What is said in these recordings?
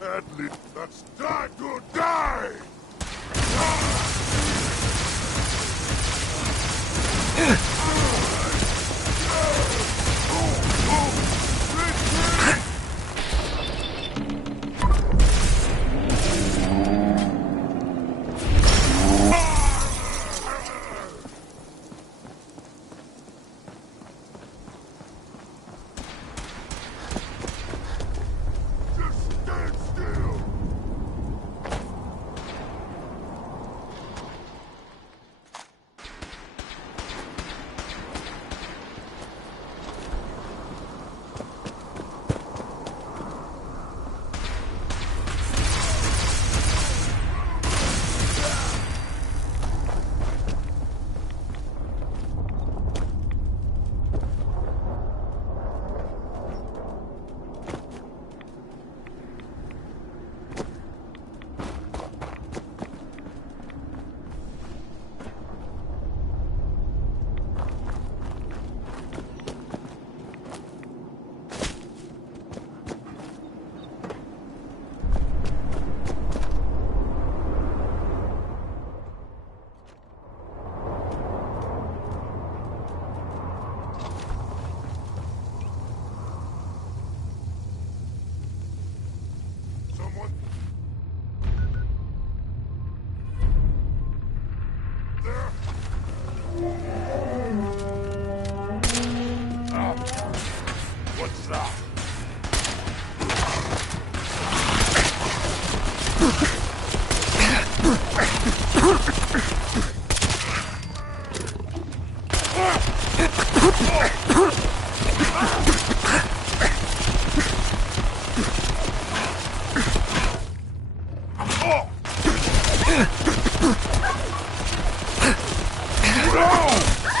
At least that's time to die!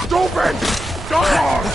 Stupid! Dog!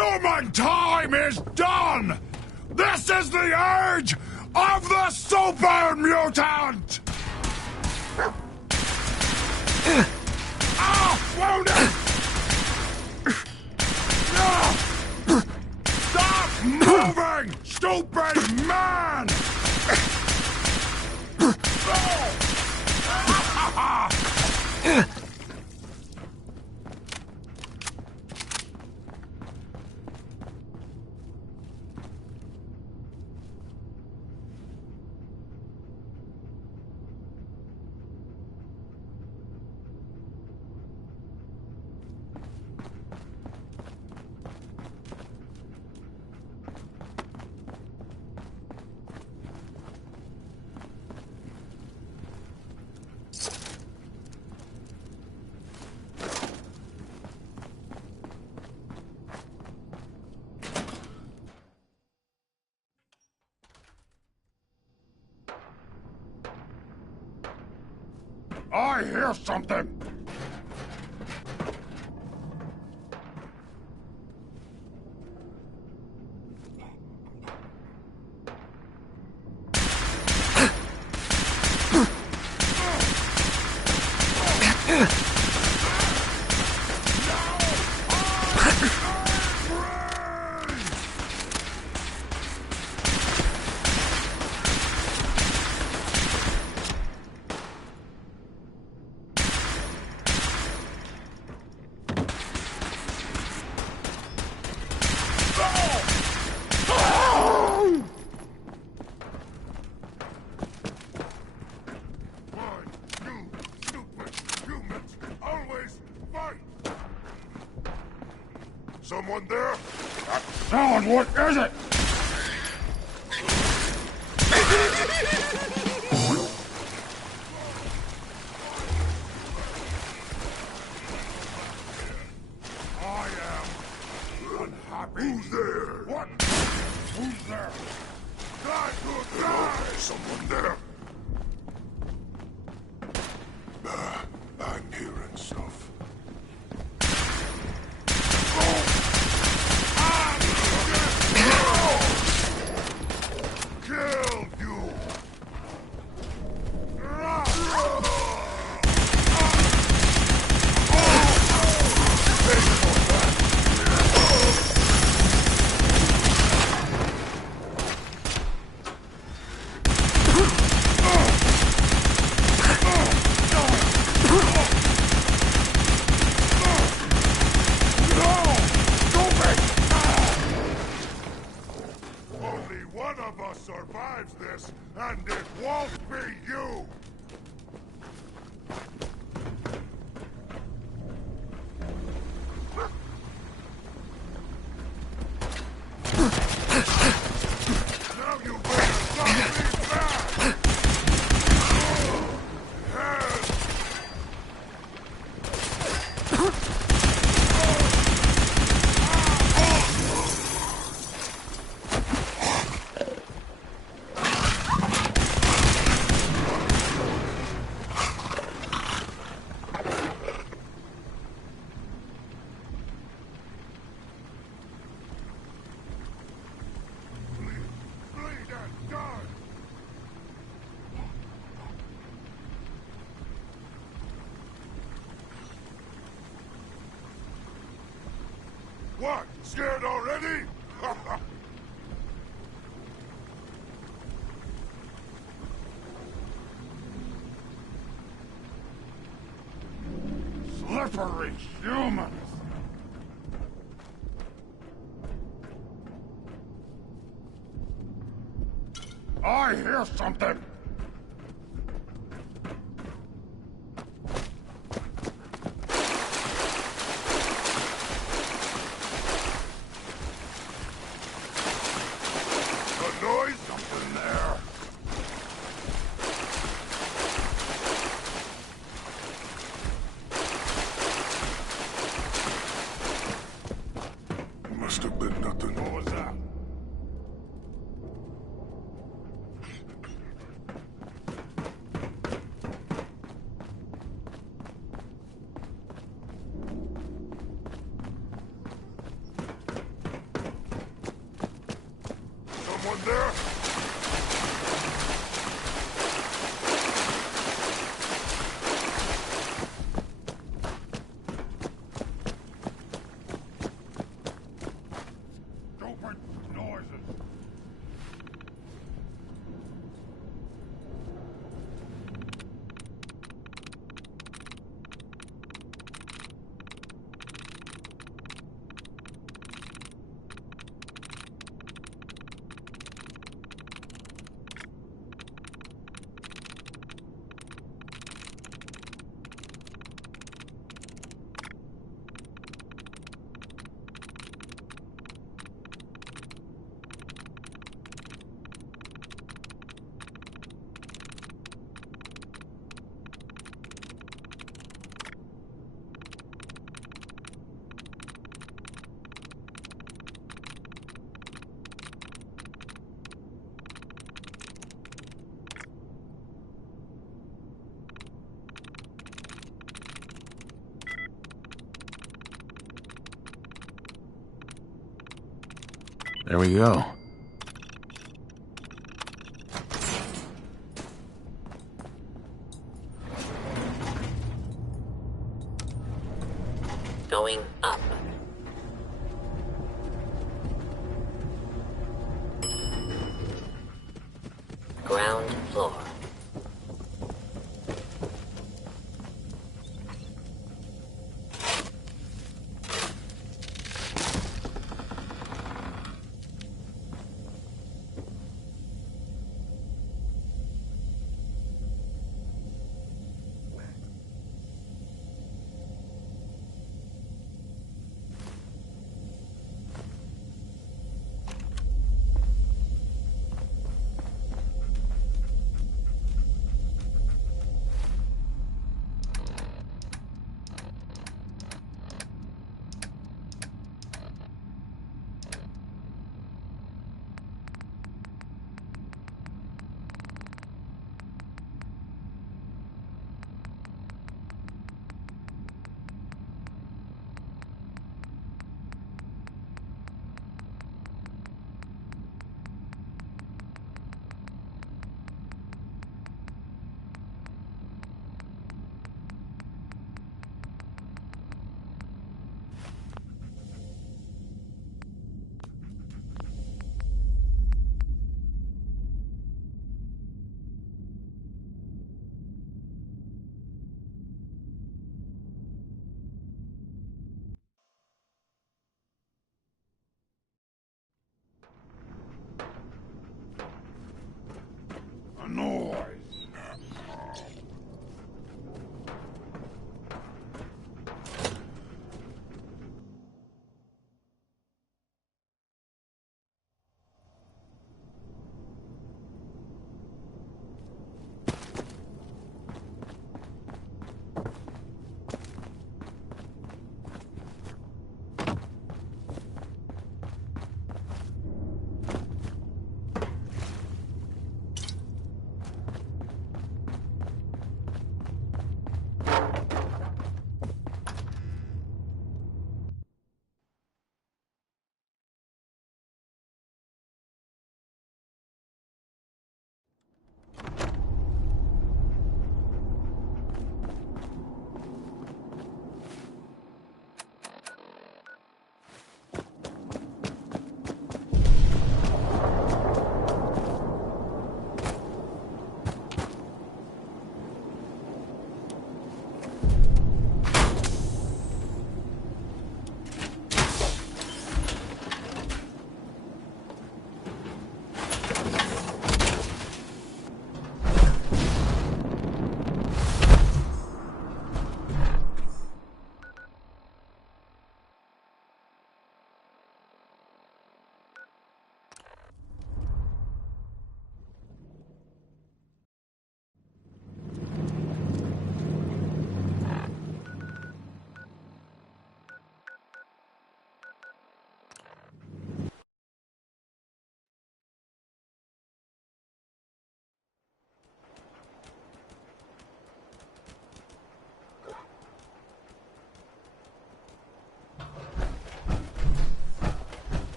Human time is done! This is the age of the super mutant! Wounded! Stop moving, stupid man! I hear something! Someone there? Someone, what is it? I am unhappy. Who's there? What? Who's there? Die to die! Someone there? I'm hearing stuff. Survives this, and it won't be you! Now you better stop me back! What? Scared already? Slippery humans! I hear something! Something there. Must have been nothing. What was that? one there? Stupid noises. There we go. Going up. Ground floor.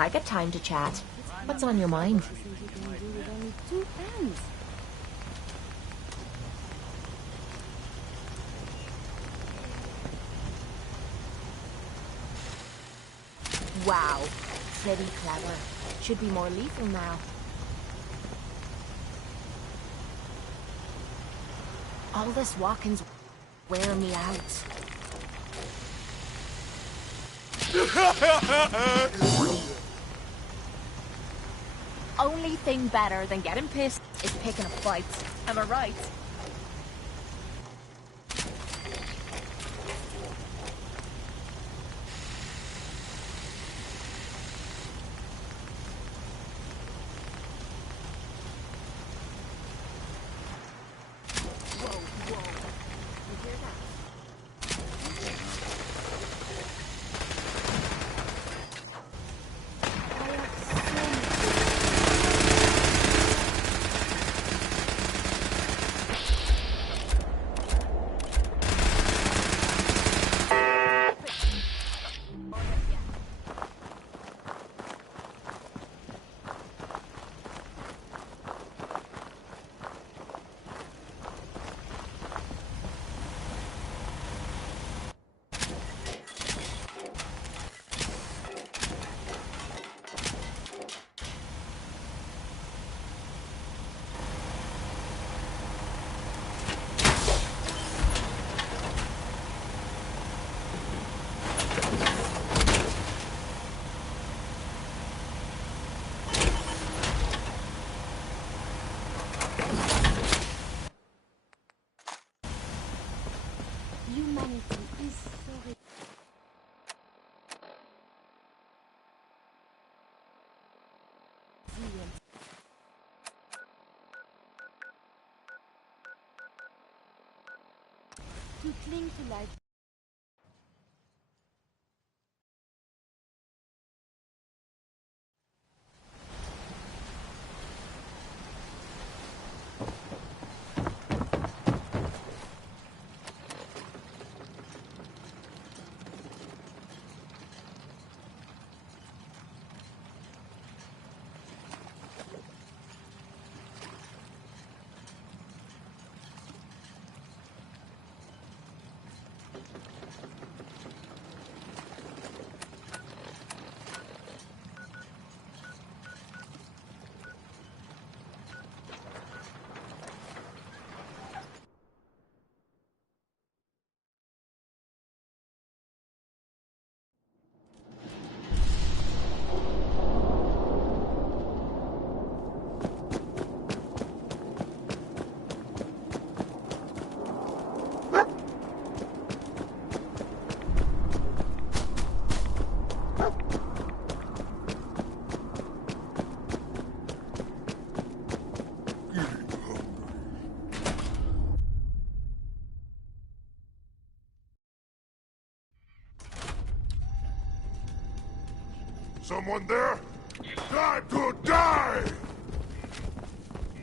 I got time to chat. What's on your mind? Wow, pretty clever. Should be more lethal now. All this walking's wearing me out. Only thing better than getting pissed is picking up fights. Am I right? Humanity is so resilient. To cling to life. Someone there? Time to die!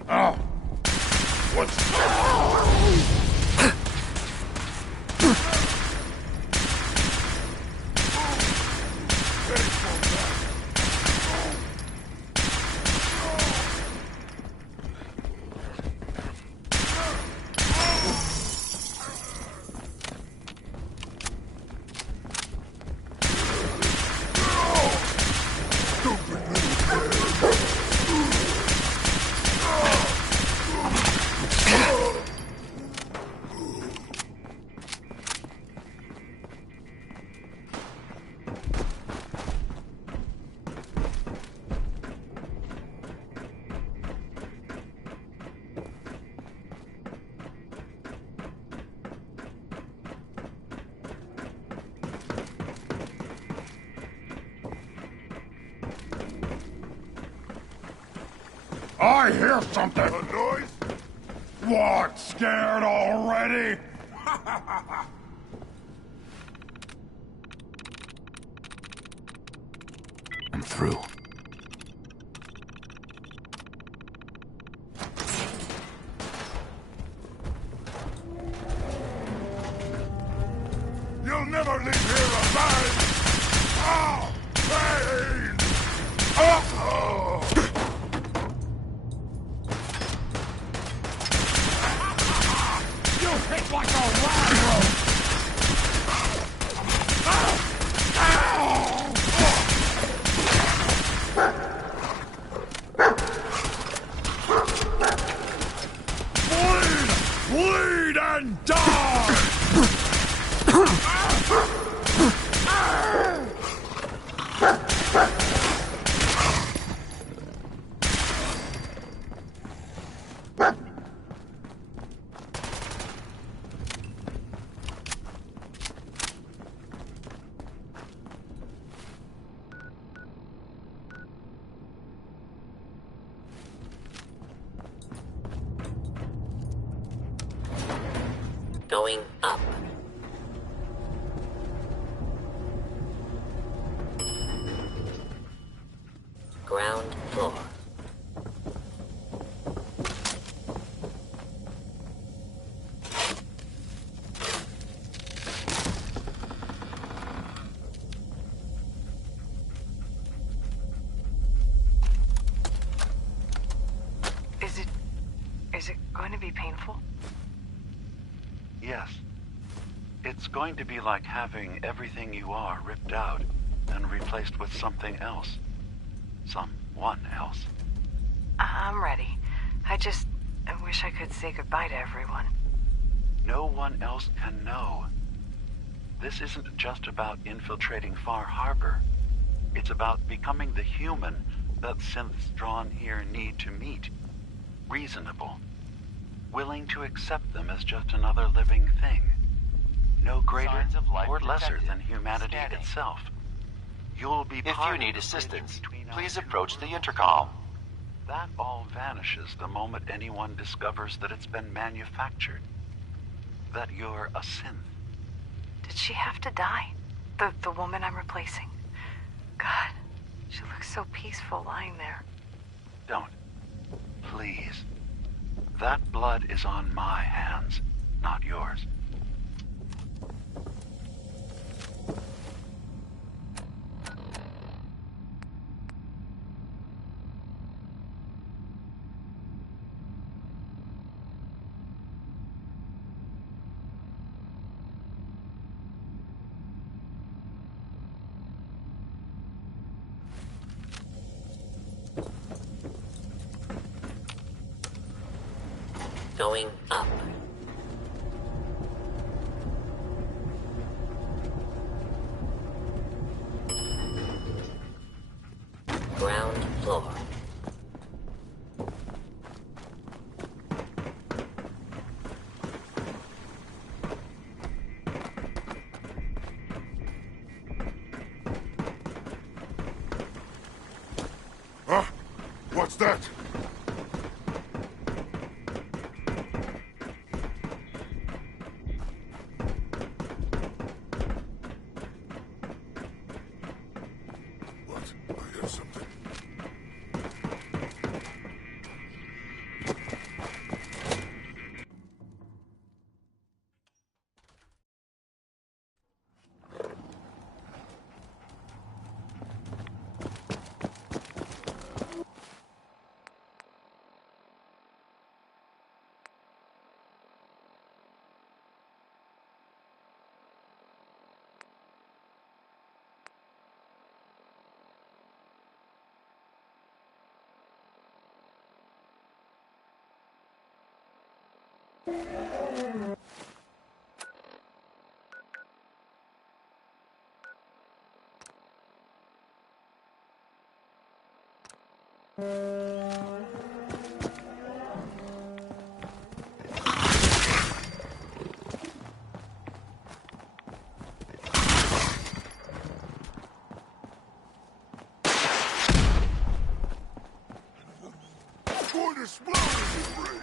Oh! What's... I hear something! A noise? What, scared already? I'm through. You'll never leave here alive! Oh, pain! You hit like a rag rope! Bleed and die! Going up. Ground floor. Is it going to be painful? Yes. It's going to be like having everything you are ripped out and replaced with something else. Someone else. I'm ready. I wish I could say goodbye to everyone. No one else can know. This isn't just about infiltrating Far Harbor. It's about becoming the human that synths drawn here need to meet. Reasonable. Willing to accept them as just another living thing. No greater or lesser than humanity itself. You'll be If part you of need the assistance, bridge between please us. approach the intercom. That all vanishes the moment anyone discovers that it's been manufactured. That you're a synth. Did she have to die? The woman I'm replacing? God, she looks so peaceful lying there. Don't. Please. That blood is on my hands, not yours. Going up. Ground floor. Huh? What's that? What? I hear something. I'm going to explode in this rain.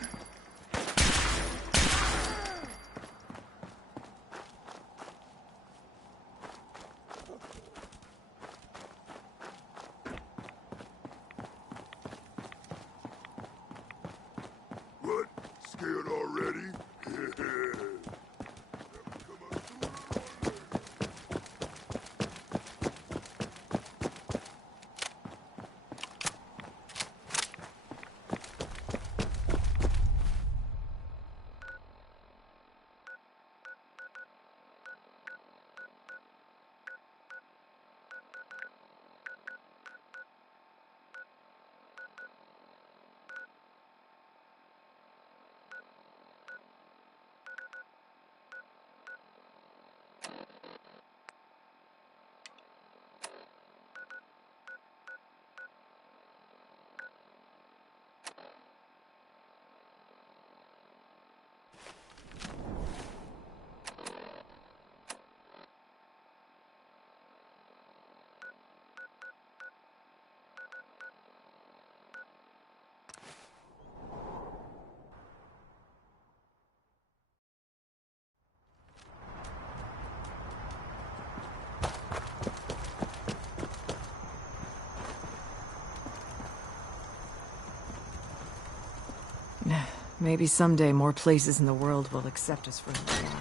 Maybe someday more places in the world will accept us for who we are.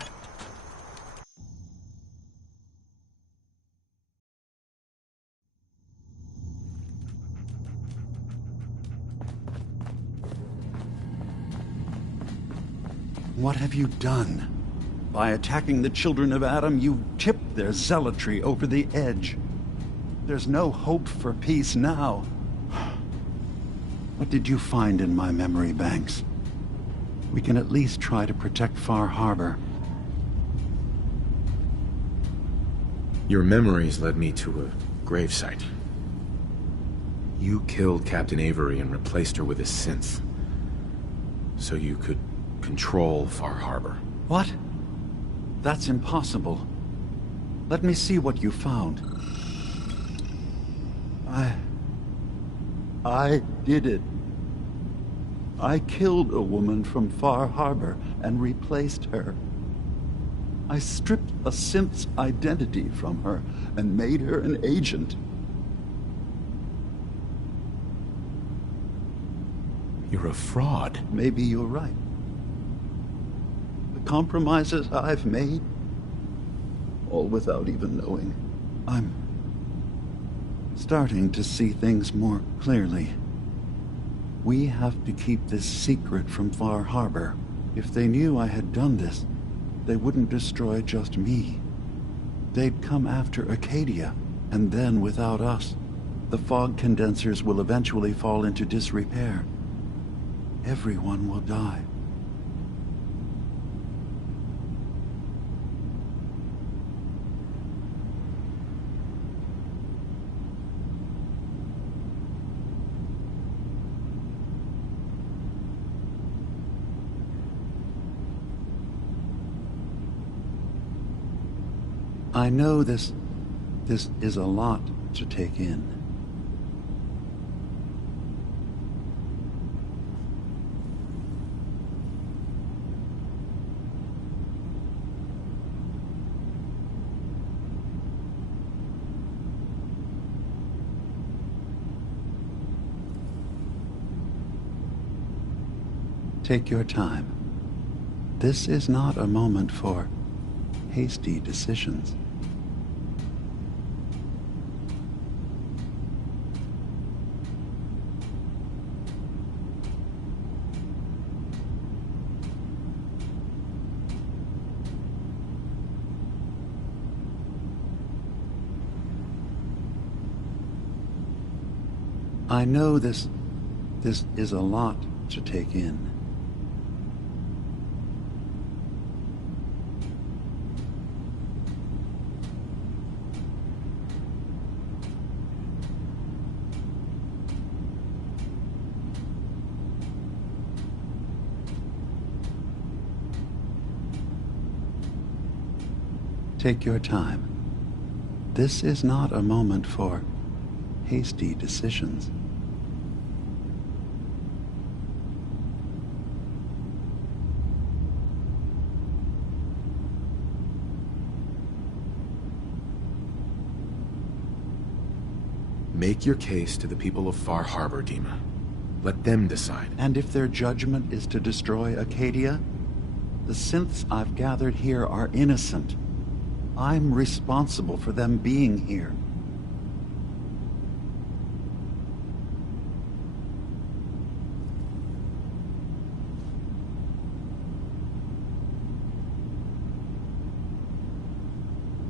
What have you done? By attacking the children of Adam, you tipped their zealotry over the edge. There's no hope for peace now. What did you find in my memory banks? We can at least try to protect Far Harbor. Your memories led me to a gravesite. You killed Captain Avery and replaced her with a synth, so you could control Far Harbor. What? That's impossible. Let me see what you found. I did it. I killed a woman from Far Harbor and replaced her. I stripped a synth's identity from her and made her an agent. You're a fraud. Maybe you're right. The compromises I've made, all without even knowing. I'm starting to see things more clearly. We have to keep this secret from Far Harbor. If they knew I had done this, they wouldn't destroy just me. They'd come after Acadia, and then without us, the fog condensers will eventually fall into disrepair. Everyone will die. I know this is a lot to take in. Take your time. This is not a moment for hasty decisions. I know this is a lot to take in. Take your time. This is not a moment for hasty decisions. Make your case to the people of Far Harbor, Dima. Let them decide. And if their judgment is to destroy Acadia, the synths I've gathered here are innocent. I'm responsible for them being here.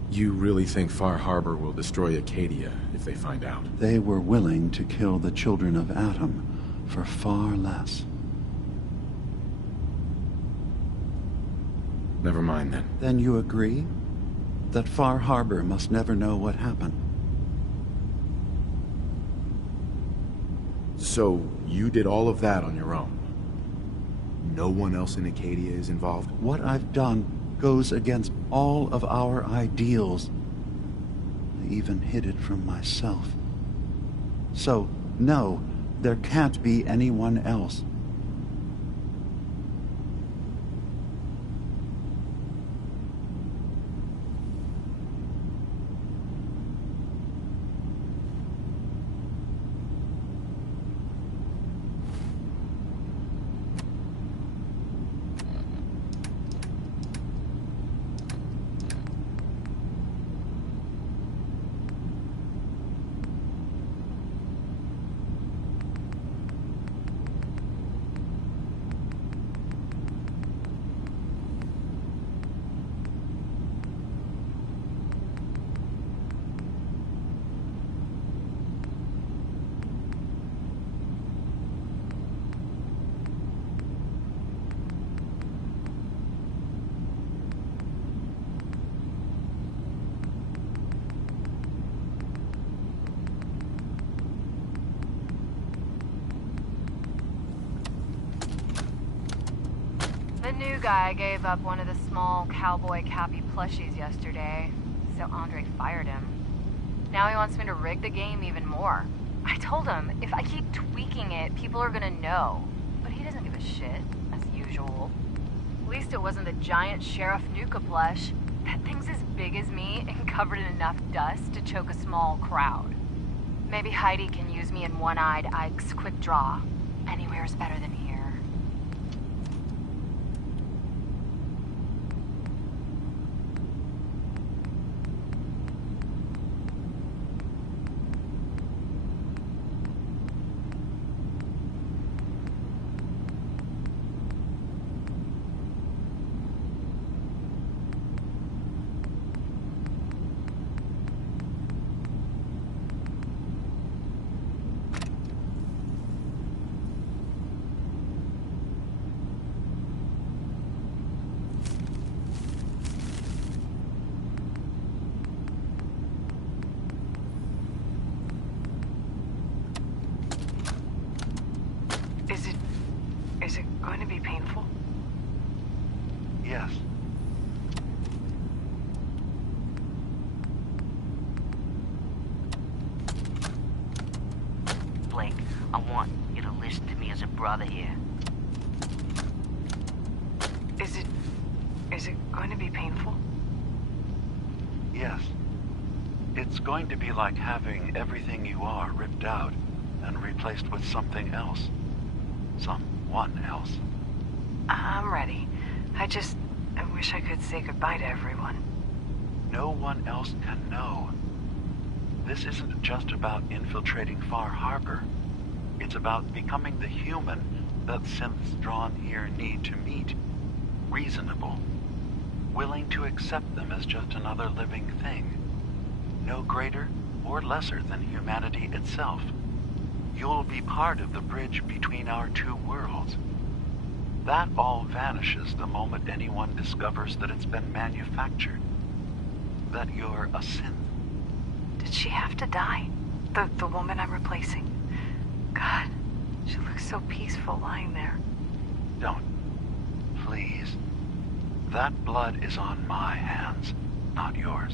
You really think Far Harbor will destroy Acadia if they find out? They were willing to kill the children of Adam for far less. Never mind then. Then you agree that Far Harbor must never know what happened? So, you did all of that on your own? No one else in Acadia is involved? What I've done goes against all of our ideals. I even hid it from myself. So, no, there can't be anyone else. guy gave up one of the small cowboy Cappy plushies yesterday, so Andre fired him. Now he wants me to rig the game even more. I told him, if I keep tweaking it, people are gonna know. But he doesn't give a shit, as usual. At least it wasn't the giant Sheriff Nuka plush. That thing's as big as me and covered in enough dust to choke a small crowd. Maybe Heidi can use me in One-Eyed Ike's quick draw. Anywhere's better than here. Is it going to be painful? Yes. Blake, I want you to listen to me as a brother here. Is it going to be painful? Yes. It's going to be like having everything you are ripped out and replaced with something else. Someone else. I'm ready. I wish I could say goodbye to everyone. No one else can know. This isn't just about infiltrating Far Harbor. It's about becoming the human that synths drawn here need to meet. Reasonable. Willing to accept them as just another living thing. No greater or lesser than humanity itself. You'll be part of the bridge between our two worlds. That all vanishes the moment anyone discovers that it's been manufactured. That you're a synth. Did she have to die? The woman I'm replacing? God, she looks so peaceful lying there. Don't. Please. That blood is on my hands, not yours.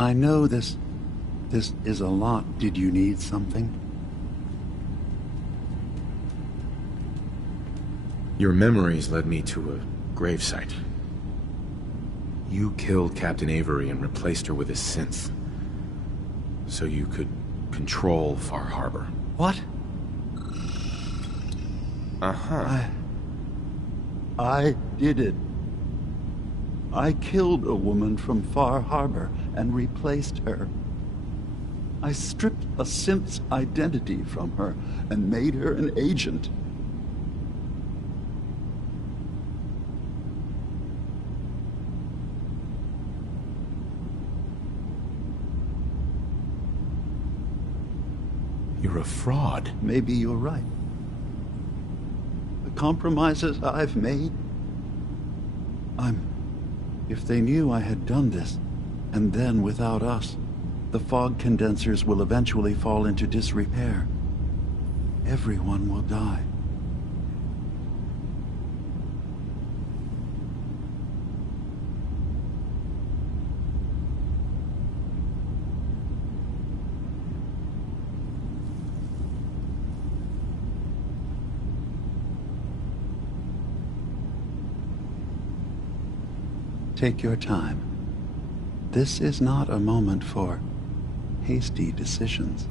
I know this is a lot. Did you need something? Your memories led me to a gravesite. You killed Captain Avery and replaced her with a synth. So you could control Far Harbor. What? Uh-huh. I did it. I killed a woman from Far Harbor and replaced her. I stripped a synth's identity from her and made her an agent. You're a fraud. Maybe you're right. The compromises I've made... If they knew I had done this, and then without us, the fog condensers will eventually fall into disrepair. Everyone will die. Take your time. This is not a moment for hasty decisions.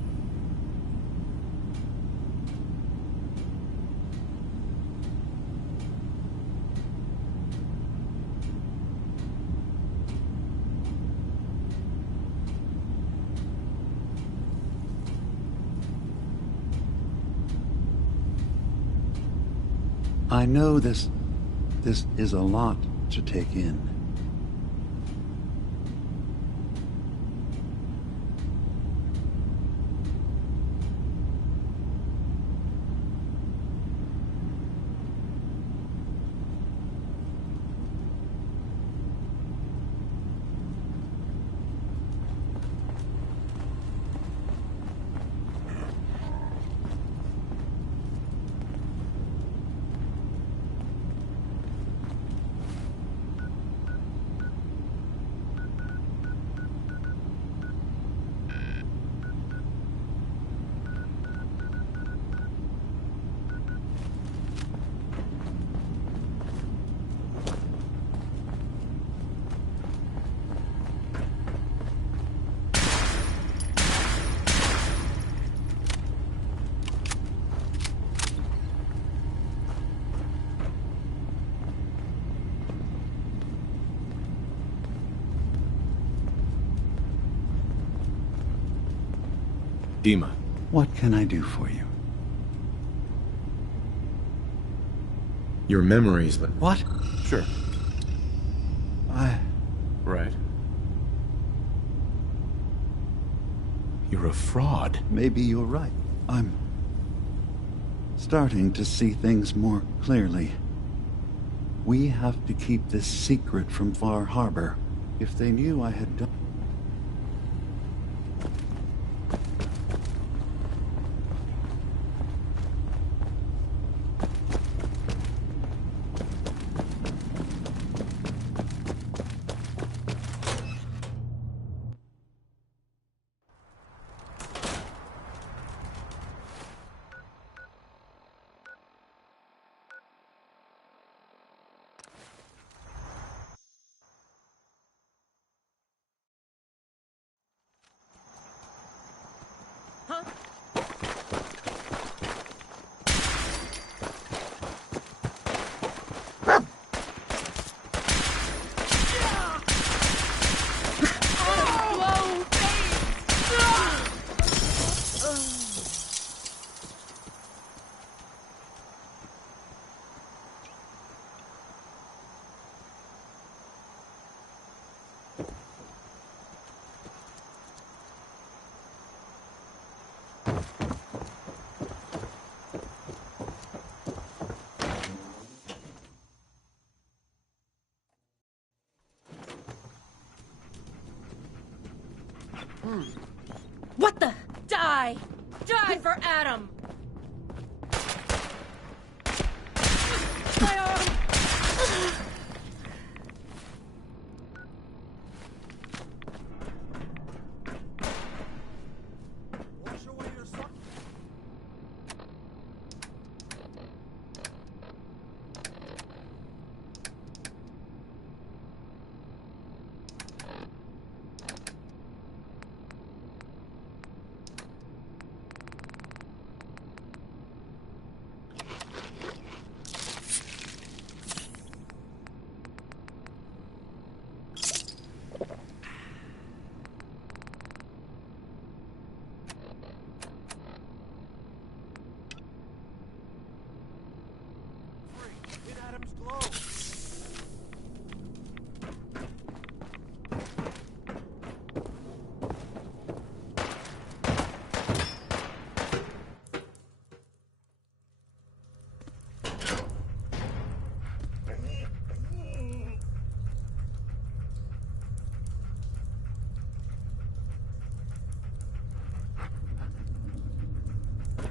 I know this is a lot to take in. Dima. What can I do for you? Your memories... What? Sure. Right. You're a fraud. Maybe you're right. I'm starting to see things more clearly. We have to keep this secret from Far Harbor. If they knew I had done... What the? Die! Die for Adam! My arm!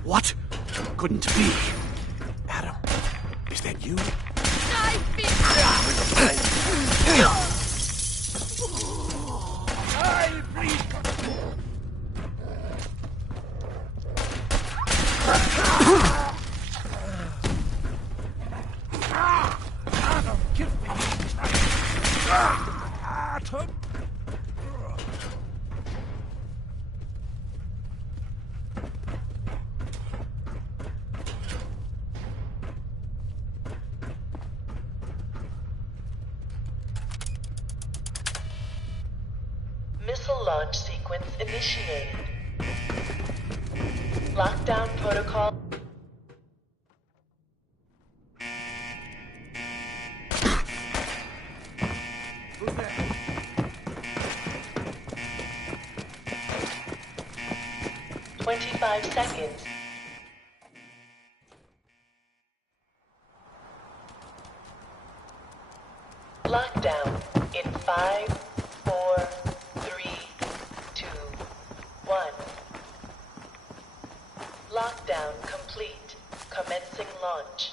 What? Couldn't be. Adam, is that you? Adam, give me... missile launch sequence initiated. Lockdown protocol. Who's there? 25 seconds. Lockdown in 5, 4, 3, 2, 1. Lockdown complete. Commencing launch.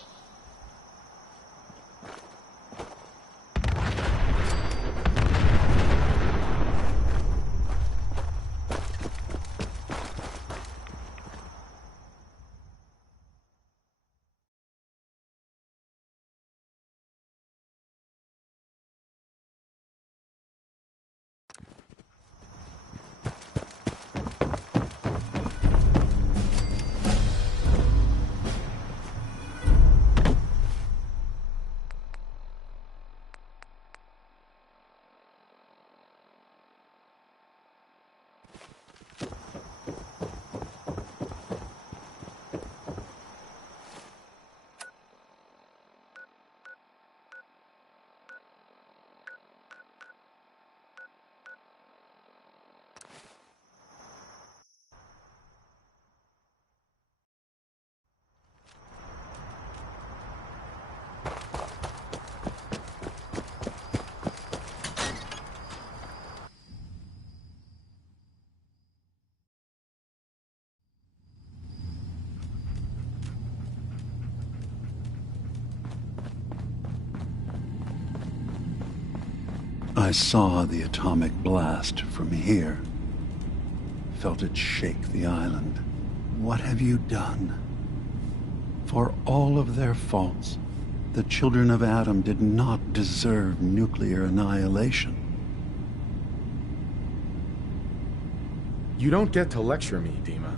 I saw the atomic blast from here. Felt it shake the island. What have you done? For all of their faults, the children of Adam did not deserve nuclear annihilation. You don't get to lecture me, Dima.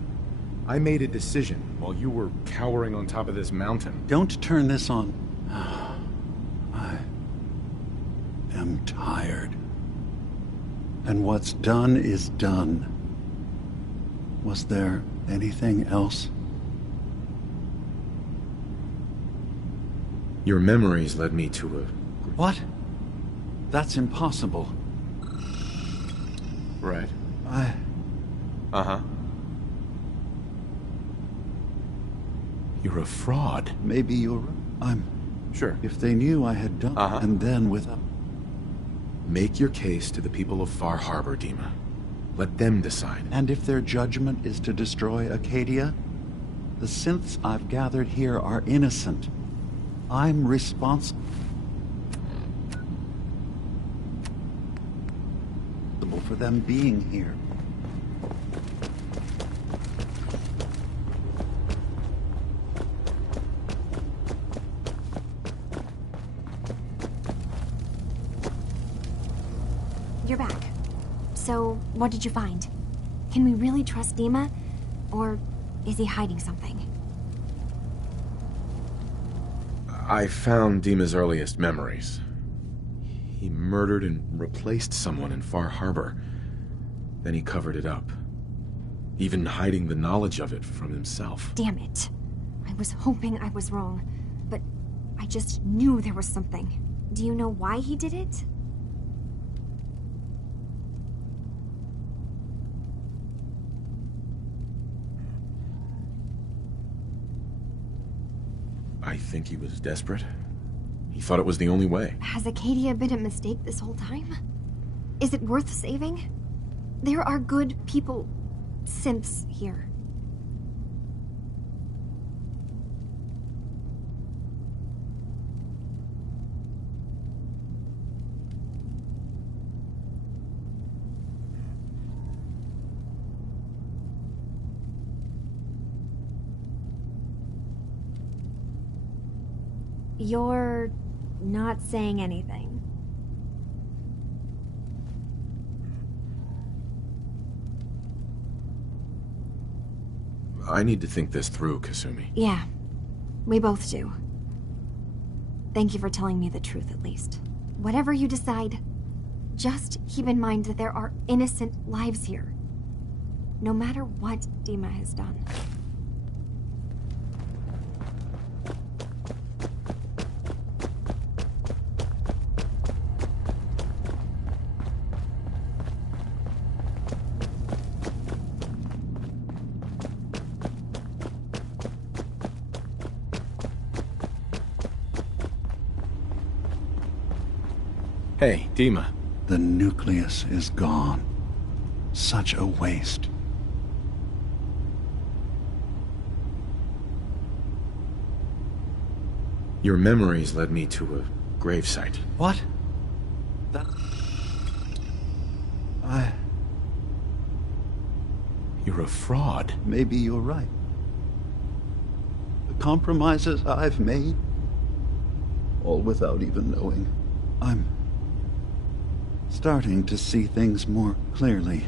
I made a decision while you were cowering on top of this mountain. Don't turn this on. I'm tired. And what's done is done. Was there anything else? Your memories led me to a... What? That's impossible. Right. Uh-huh. You're a fraud. Maybe you're... Sure. If they knew I had done... And then without... Make your case to the people of Far Harbor, Dima. Let them decide. And if their judgment is to destroy Acadia, the synths I've gathered here are innocent. I'm responsible for them being here. You're back. So, what did you find? Can we really trust Dima? Or is he hiding something? I found Dima's earliest memories. He murdered and replaced someone in Far Harbor. Then he covered it up, even hiding the knowledge of it from himself. Damn it. I was hoping I was wrong, but I just knew there was something. Do you know why he did it? I think he was desperate. He thought it was the only way. Has Acadia been a mistake this whole time? Is it worth saving? There are good people, synths here. You're not saying anything. I need to think this through, Kasumi. Yeah, we both do. Thank you for telling me the truth, at least. Whatever you decide, Just keep in mind that there are innocent lives here. No matter what Dima has done. Hey, Dima. The nucleus is gone. Such a waste. Your memories led me to a gravesite. What? That... You're a fraud. Maybe you're right. The compromises I've made, all without even knowing. I'm starting to see things more clearly.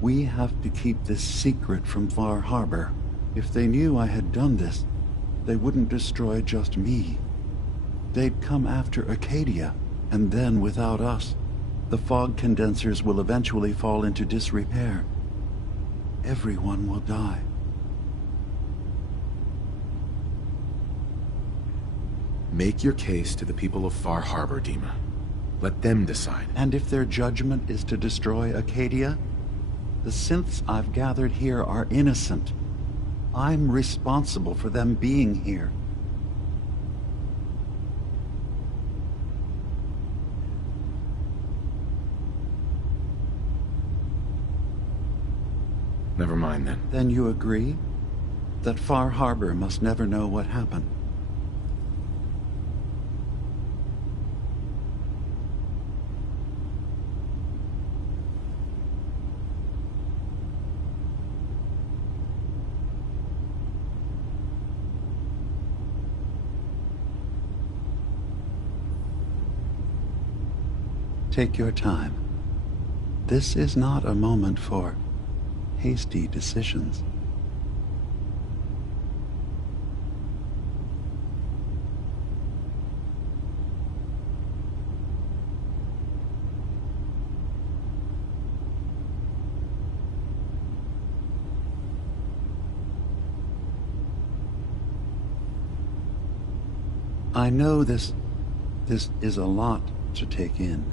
We have to keep this secret from Far Harbor. If they knew I had done this, they wouldn't destroy just me. They'd come after Acadia, and then without us, the fog condensers will eventually fall into disrepair. Everyone will die. Make your case to the people of Far Harbor, Dima. Let them decide. And if their judgment is to destroy Acadia, the synths I've gathered here are innocent. I'm responsible for them being here. Never mind, then. Then you agree that Far Harbor must never know what happened? Take your time. This is not a moment for hasty decisions. I know this is a lot to take in.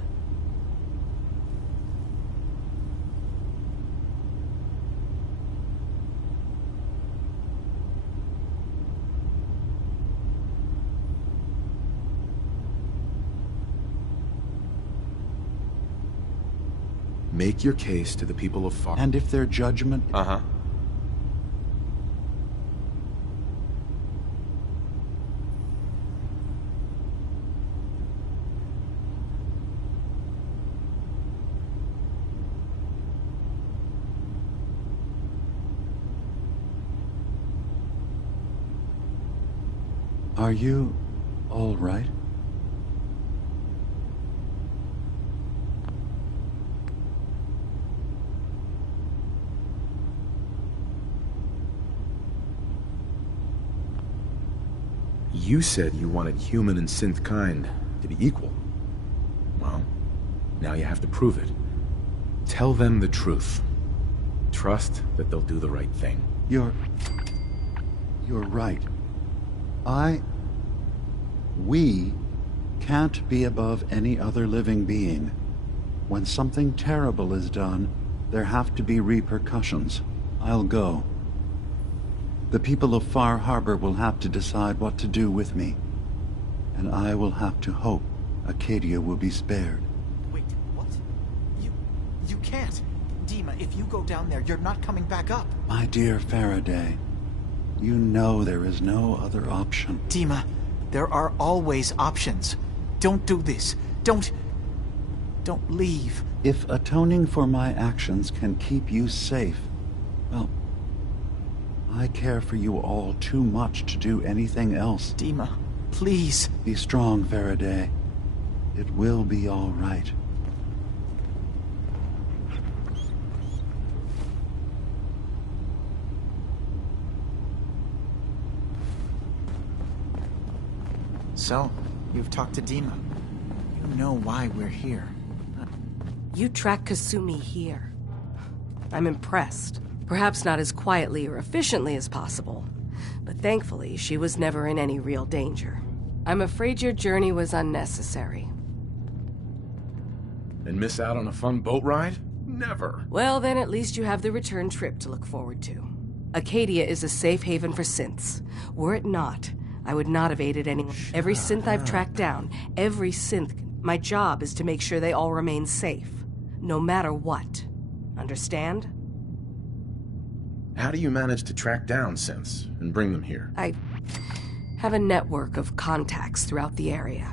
Make your case to the people of Far... And if their judgment... Uh-huh. Are you all right? You said you wanted human and synth kind to be equal. Well, now you have to prove it. Tell them the truth. Trust that they'll do the right thing. You're right. We can't be above any other living being. When something terrible is done, there have to be repercussions. I'll go. The people of Far Harbor will have to decide what to do with me. And I will have to hope Acadia will be spared. Wait, what? You can't. Dima, if you go down there, you're not coming back up. My dear Faraday, you know there is no other option. Dima, there are always options. Don't do this. Don't leave. If atoning for my actions can keep you safe, well, I care for you all too much to do anything else. Dima, please. Be strong, Faraday. It will be all right. So, you've talked to Dima. You know why we're here. You tracked Kasumi here. I'm impressed. Perhaps not as quietly or efficiently as possible, but thankfully she was never in any real danger. I'm afraid your journey was unnecessary. And miss out on a fun boat ride? Never. Well, then at least you have the return trip to look forward to. Acadia is a safe haven for synths. Were it not, I would not have aided anyone. Every synth I've tracked down, every synth... My job is to make sure they all remain safe, no matter what. Understand? How do you manage to track down synths and bring them here? I have a network of contacts throughout the area.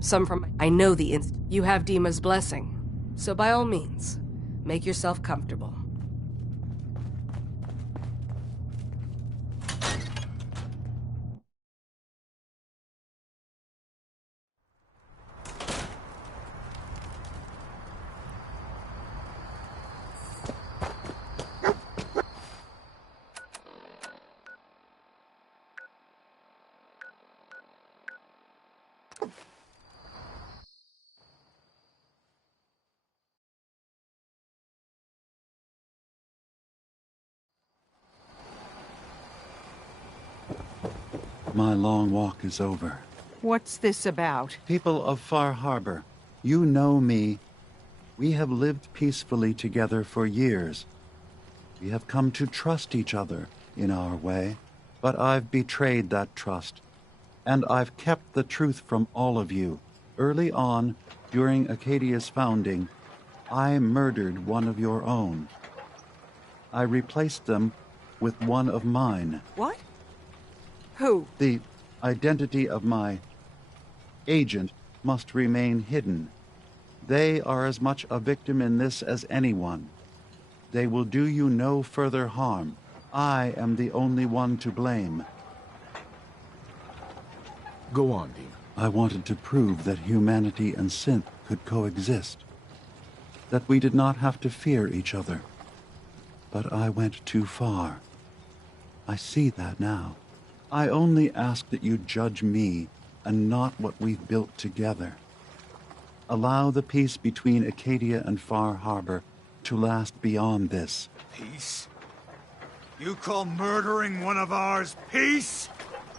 Some from... I know the You have Dima's blessing, so by all means, make yourself comfortable. My long walk is over. What's this about? People of Far Harbor, you know me. We have lived peacefully together for years. We have come to trust each other in our way, but I've betrayed that trust, and I've kept the truth from all of you. Early on, during Acadia's founding, I murdered one of your own. I replaced them with one of mine. What? Who? The identity of my agent must remain hidden. They are as much a victim in this as anyone. They will do you no further harm. I am the only one to blame. Go on, Dean. I wanted to prove that humanity and synth could coexist. That we did not have to fear each other. But I went too far. I see that now. I only ask that you judge me and not what we've built together. Allow the peace between Acadia and Far Harbor to last beyond this. Peace? You call murdering one of ours peace?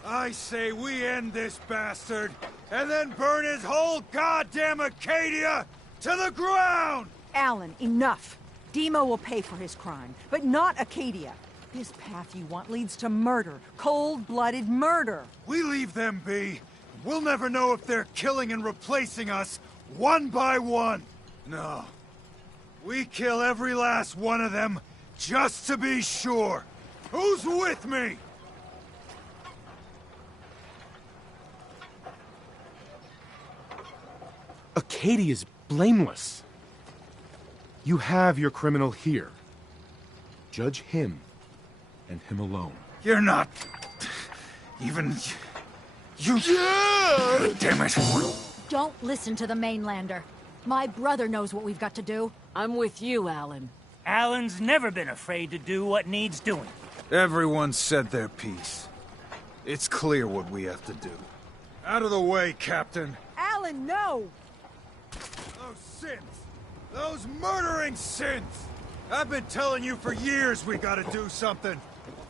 I say we end this bastard, and then burn his whole goddamn Acadia to the ground! Alan, enough. Dima will pay for his crime, but not Acadia. This path you want leads to murder. Cold-blooded murder. We leave them be. We'll never know if they're killing and replacing us one by one. No. We kill every last one of them just to be sure. Who's with me? Acadia's blameless. You have your criminal here. Judge him, and him alone. You're not... even... You... Damn it! Don't listen to the mainlander. My brother knows what we've got to do. I'm with you, Alan. Alan's never been afraid to do what needs doing. Everyone said their piece. It's clear what we have to do. Out of the way, Captain. Alan, no! Those synths! Those murdering synths! I've been telling you for years we gotta do something.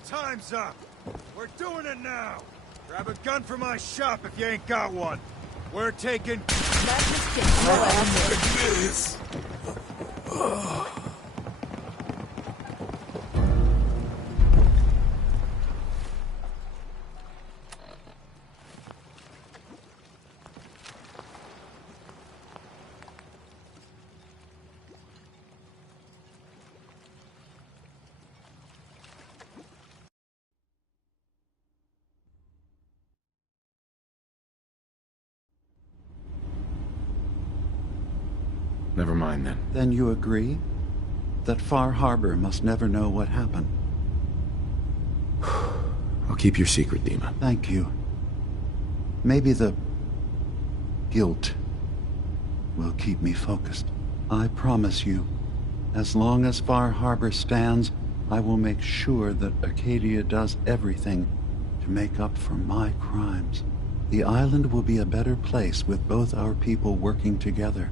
Time's up. We're doing it now. Grab a gun from my shop if you ain't got one. We're taking... Yes. Never mind, then. Then you agree that Far Harbor must never know what happened? I'll keep your secret, Dima. Thank you. Maybe the guilt will keep me focused. I promise you, as long as Far Harbor stands, I will make sure that Acadia does everything to make up for my crimes. The island will be a better place with both our people working together.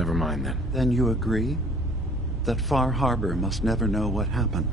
Never mind then. Then you agree that Far Harbor must never know what happened?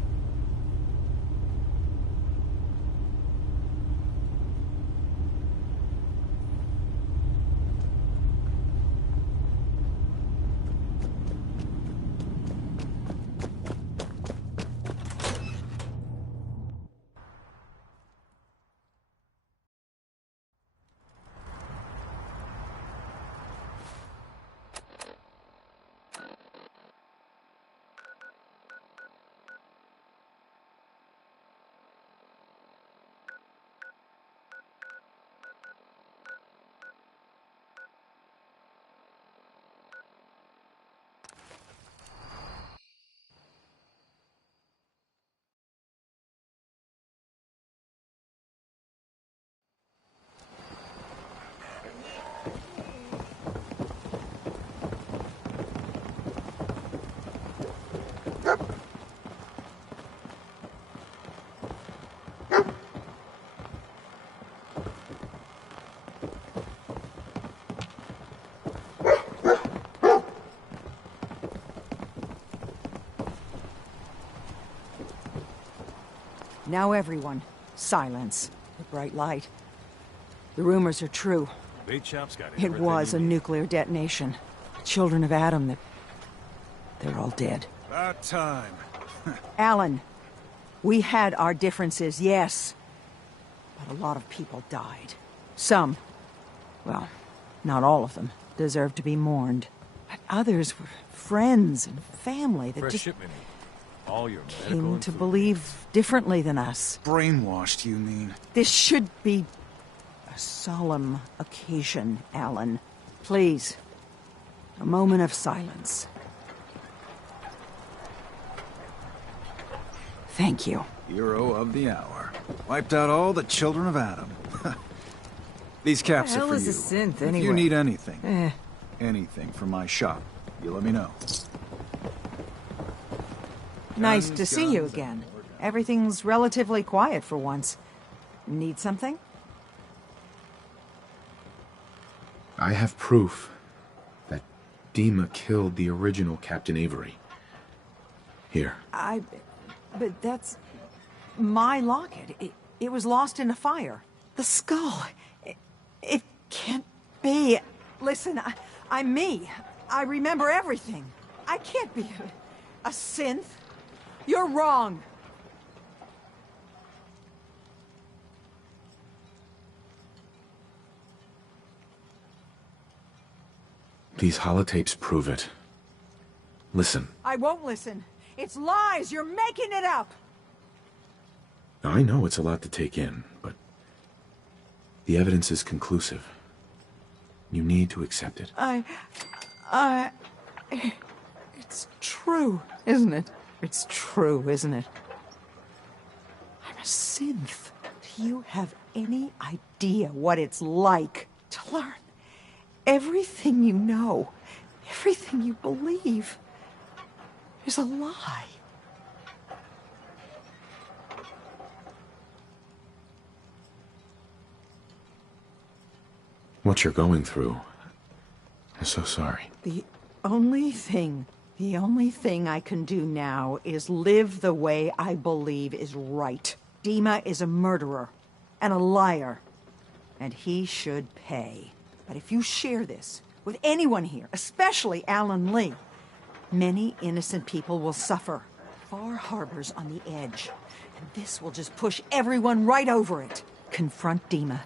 Now everyone, silence. The bright light. The rumors are true. Bait shop's got It everything was a you need. nuclear detonation. The children of Adam, they're all dead. About time. Alan, we had our differences, yes. But a lot of people died. Some, well, not all of them, deserve to be mourned. But others were friends and family that Fresh just shipment. All your medical came and to food. believe differently than us. Brainwashed, you mean? This should be a solemn occasion, Alan. Please, a moment of silence. Thank you. Hero of the hour. Wiped out all the children of Adam. These caps What the are hell for is you. a synth, If anyway? you need anything, Eh. anything from my shop, you let me know. Nice Guns, to see you guns, again. Everything's relatively quiet for once. Need something? I have proof that Dima killed the original Captain Avery. Here. But that's my locket. It was lost in a fire. The skull. It can't be. Listen, I'm me. I remember everything. I can't be a synth. You're wrong. These holotapes prove it. Listen. I won't listen. It's lies. You're making it up. I know it's a lot to take in, but the evidence is conclusive. You need to accept it. It's true, isn't it? It's true, isn't it? I'm a synth. Do you have any idea what it's like to learn everything you know, everything you believe is a lie? What you're going through. I'm so sorry. The only thing I can do now is live the way I believe is right. Dima is a murderer and a liar, and he should pay. But if you share this with anyone here, especially Alan Lee, many innocent people will suffer. Far Harbor's on the edge, and this will just push everyone right over it. Confront Dima.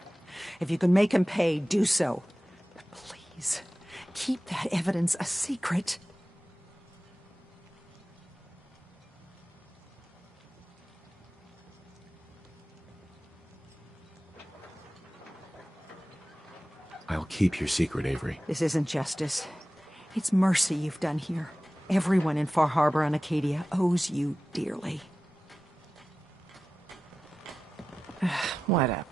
If you can make him pay, do so. But please, keep that evidence a secret. I'll keep your secret, Avery. This isn't justice. It's mercy you've done here. Everyone in Far Harbor and Acadia owes you dearly. What a...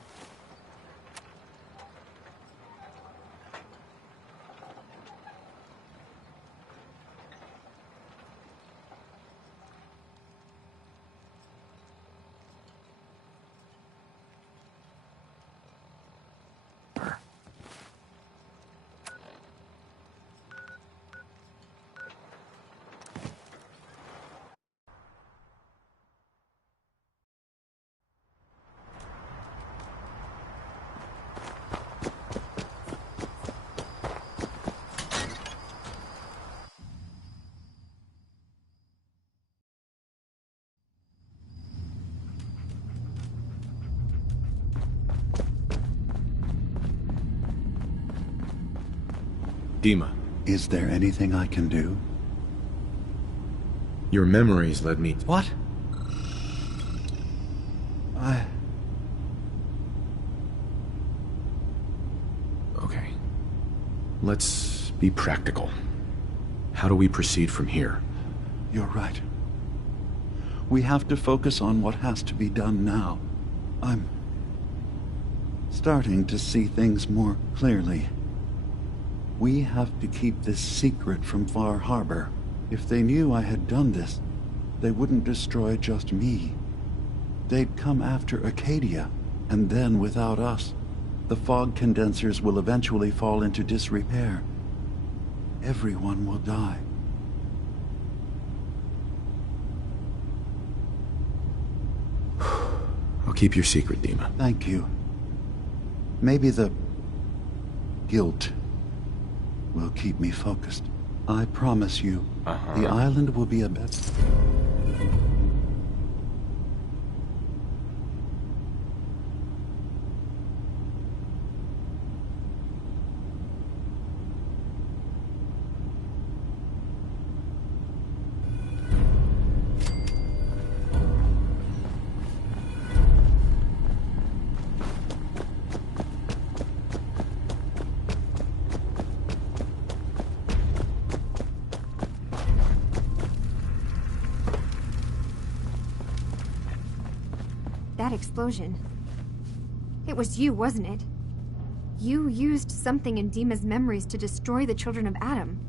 Dima. Is there anything I can do? Your memories led me... What? Okay. Let's be practical. How do we proceed from here? You're right. We have to focus on what has to be done now. I'm starting to see things more clearly. We have to keep this secret from Far Harbor. If they knew I had done this, they wouldn't destroy just me. They'd come after Acadia, and then without us, the fog condensers will eventually fall into disrepair. Everyone will die. I'll keep your secret, Dima. Thank you. Maybe the guilt will keep me focused. I promise you, the island will be a better... That explosion. It was you, wasn't it? You used something in Dima's memories to destroy the children of Adam.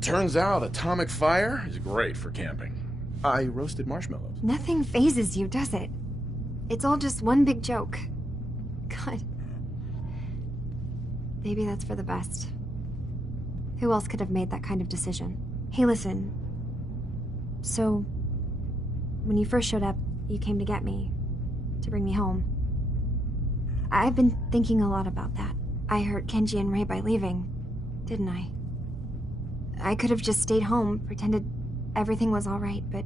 Turns out atomic fire is great for camping. I roasted marshmallows. Nothing phases you, does it? It's all just one big joke. God. Maybe that's for the best. Who else could have made that kind of decision? Hey, listen. So, when you first showed up, you came to get me, to bring me home. I've been thinking a lot about that. I hurt Kenji and Ray by leaving, didn't I? I could have just stayed home, pretended everything was all right, but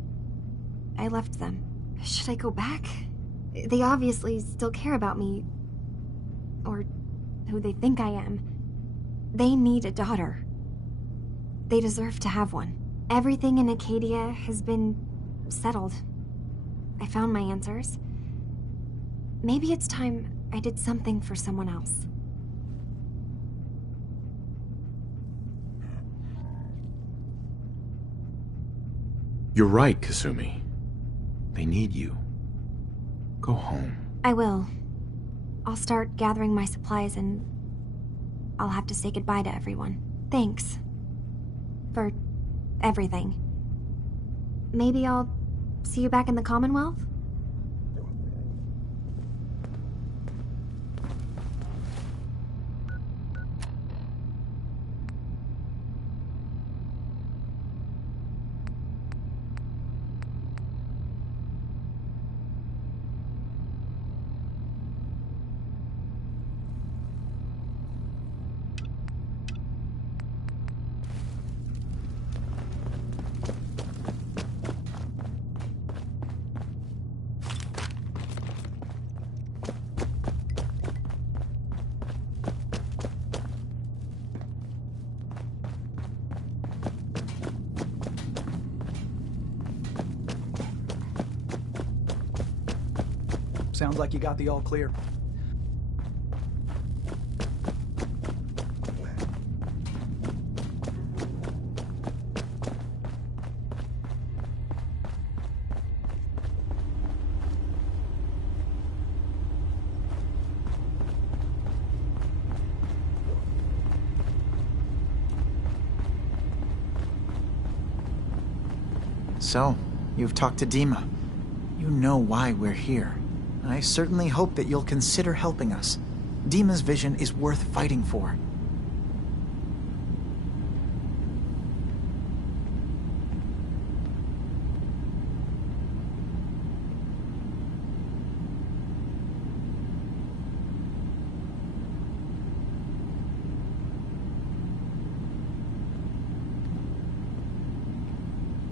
I left them. Should I go back? They obviously still care about me, or who they think I am. They need a daughter. They deserve to have one. Everything in Acadia has been settled. I found my answers. Maybe it's time I did something for someone else. You're right, Kasumi. They need you. Go home. I will. I'll start gathering my supplies and I'll have to say goodbye to everyone. Thanks. For everything. Maybe I'll see you back in the Commonwealth? Sounds like you got the all clear. So, you've talked to Dima. You know why we're here. I certainly hope that you'll consider helping us. Dima's vision is worth fighting for.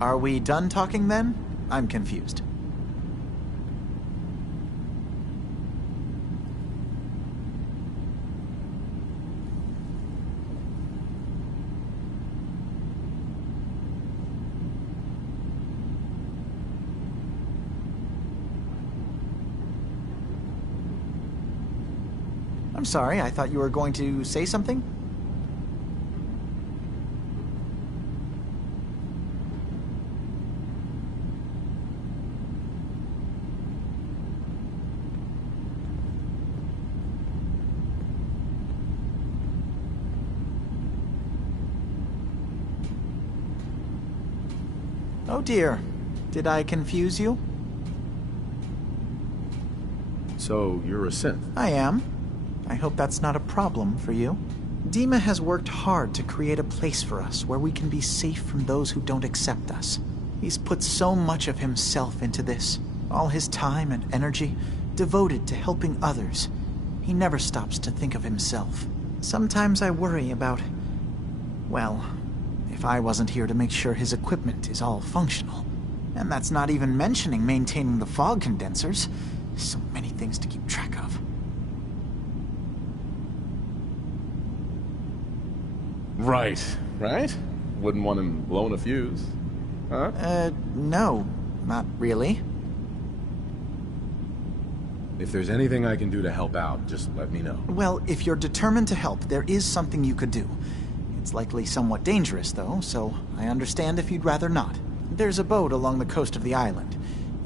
Are we done talking then? I'm confused. I'm sorry, I thought you were going to say something? Oh dear. Did I confuse you? So, you're a synth? I am. I hope that's not a problem for you. Dima has worked hard to create a place for us where we can be safe from those who don't accept us. He's put so much of himself into this, all his time and energy devoted to helping others. He never stops to think of himself. Sometimes I worry about, well, if I wasn't here to make sure his equipment is all functional. And that's not even mentioning maintaining the fog condensers. So many things to keep track of. Right. Wouldn't want him blowing a fuse. Huh? No, not really. If there's anything I can do to help out, just let me know. Well, if you're determined to help, there is something you could do. It's likely somewhat dangerous, though, so I understand if you'd rather not. There's a boat along the coast of the island.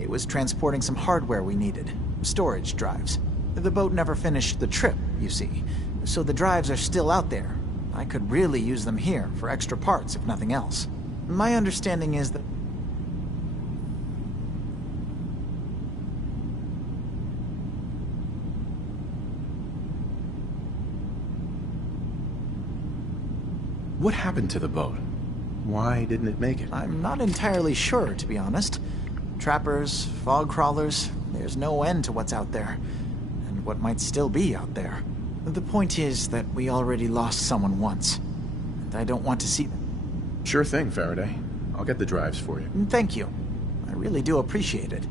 It was transporting some hardware we needed. Storage drives. The boat never finished the trip, you see, so the drives are still out there. I could really use them here for extra parts, if nothing else. My understanding is that... What happened to the boat? Why didn't it make it? I'm not entirely sure, to be honest. Trappers, fog crawlers, there's no end to what's out there. And what might still be out there. The point is that we already lost someone once. And I don't want to see them. Sure thing, Faraday. I'll get the drives for you. Thank you. I really do appreciate it.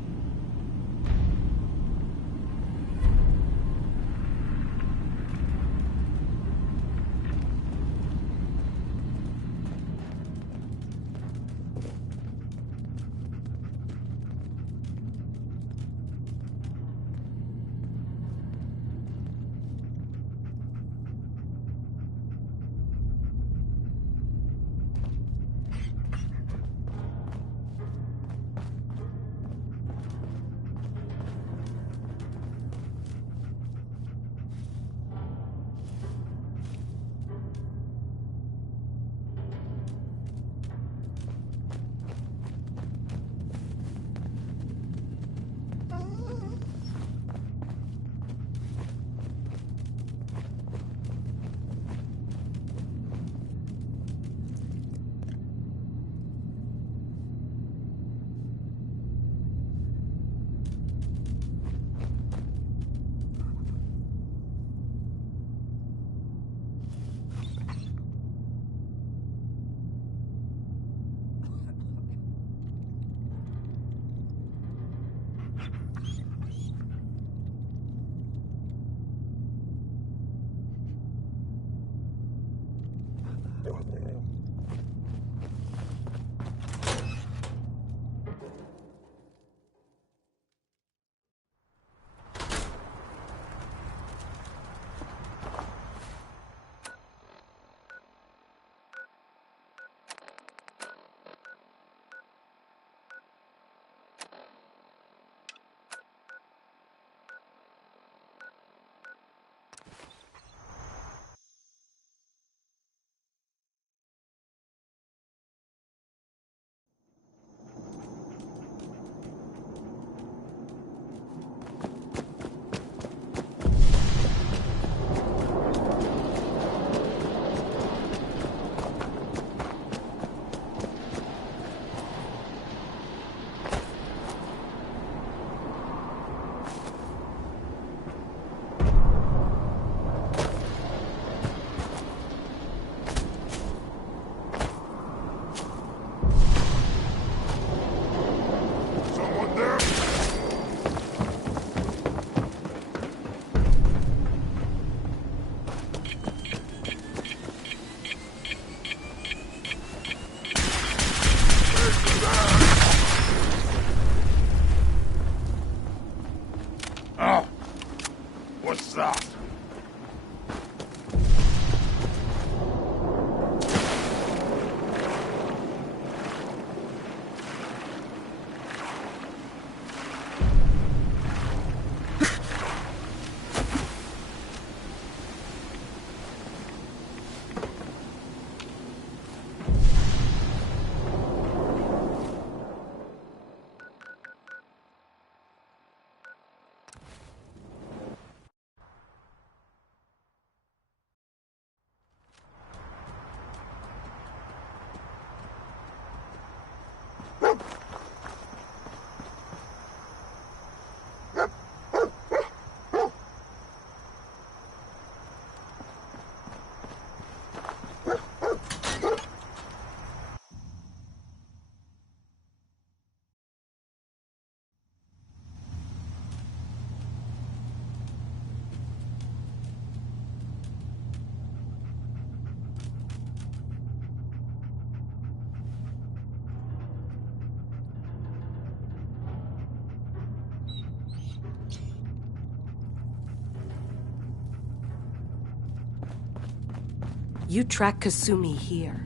You track Kasumi here.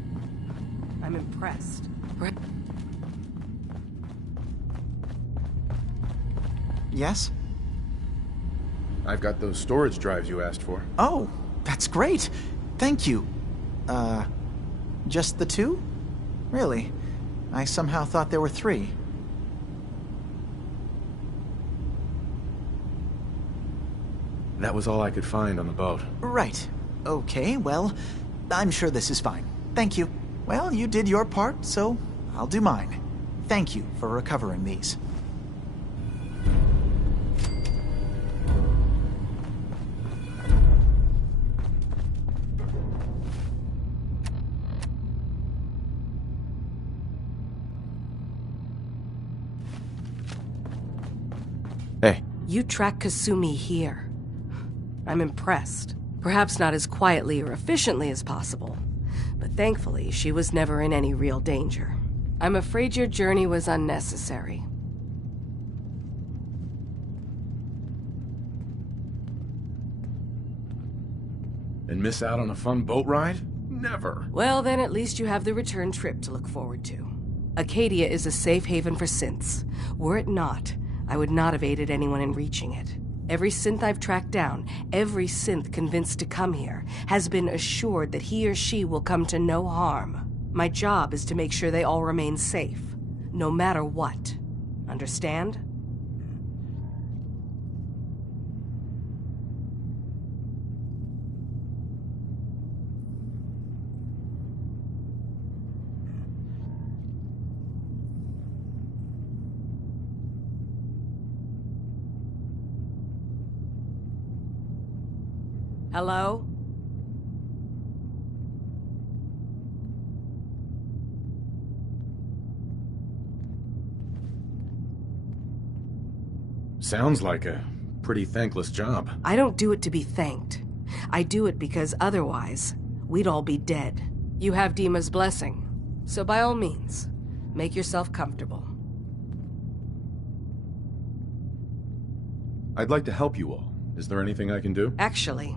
I'm impressed. Yes? I've got those storage drives you asked for. Oh, that's great. Thank you. Just the 2? Really? I somehow thought there were 3. That was all I could find on the boat. Right. Okay, well, I'm sure this is fine. Thank you. Well, you did your part, so I'll do mine. Thank you for recovering these. Hey. You track Kasumi here. I'm impressed. Perhaps not as quietly or efficiently as possible, but thankfully she was never in any real danger. I'm afraid your journey was unnecessary. And miss out on a fun boat ride? Never. Well, then at least you have the return trip to look forward to. Acadia is a safe haven for synths. Were it not, I would not have aided anyone in reaching it. Every synth I've tracked down, every synth convinced to come here, has been assured that he or she will come to no harm. My job is to make sure they all remain safe, no matter what. Understand? Hello? Sounds like a pretty thankless job. I don't do it to be thanked. I do it because otherwise, we'd all be dead. You have Dima's blessing, so by all means, make yourself comfortable. I'd like to help you all. Is there anything I can do? Actually,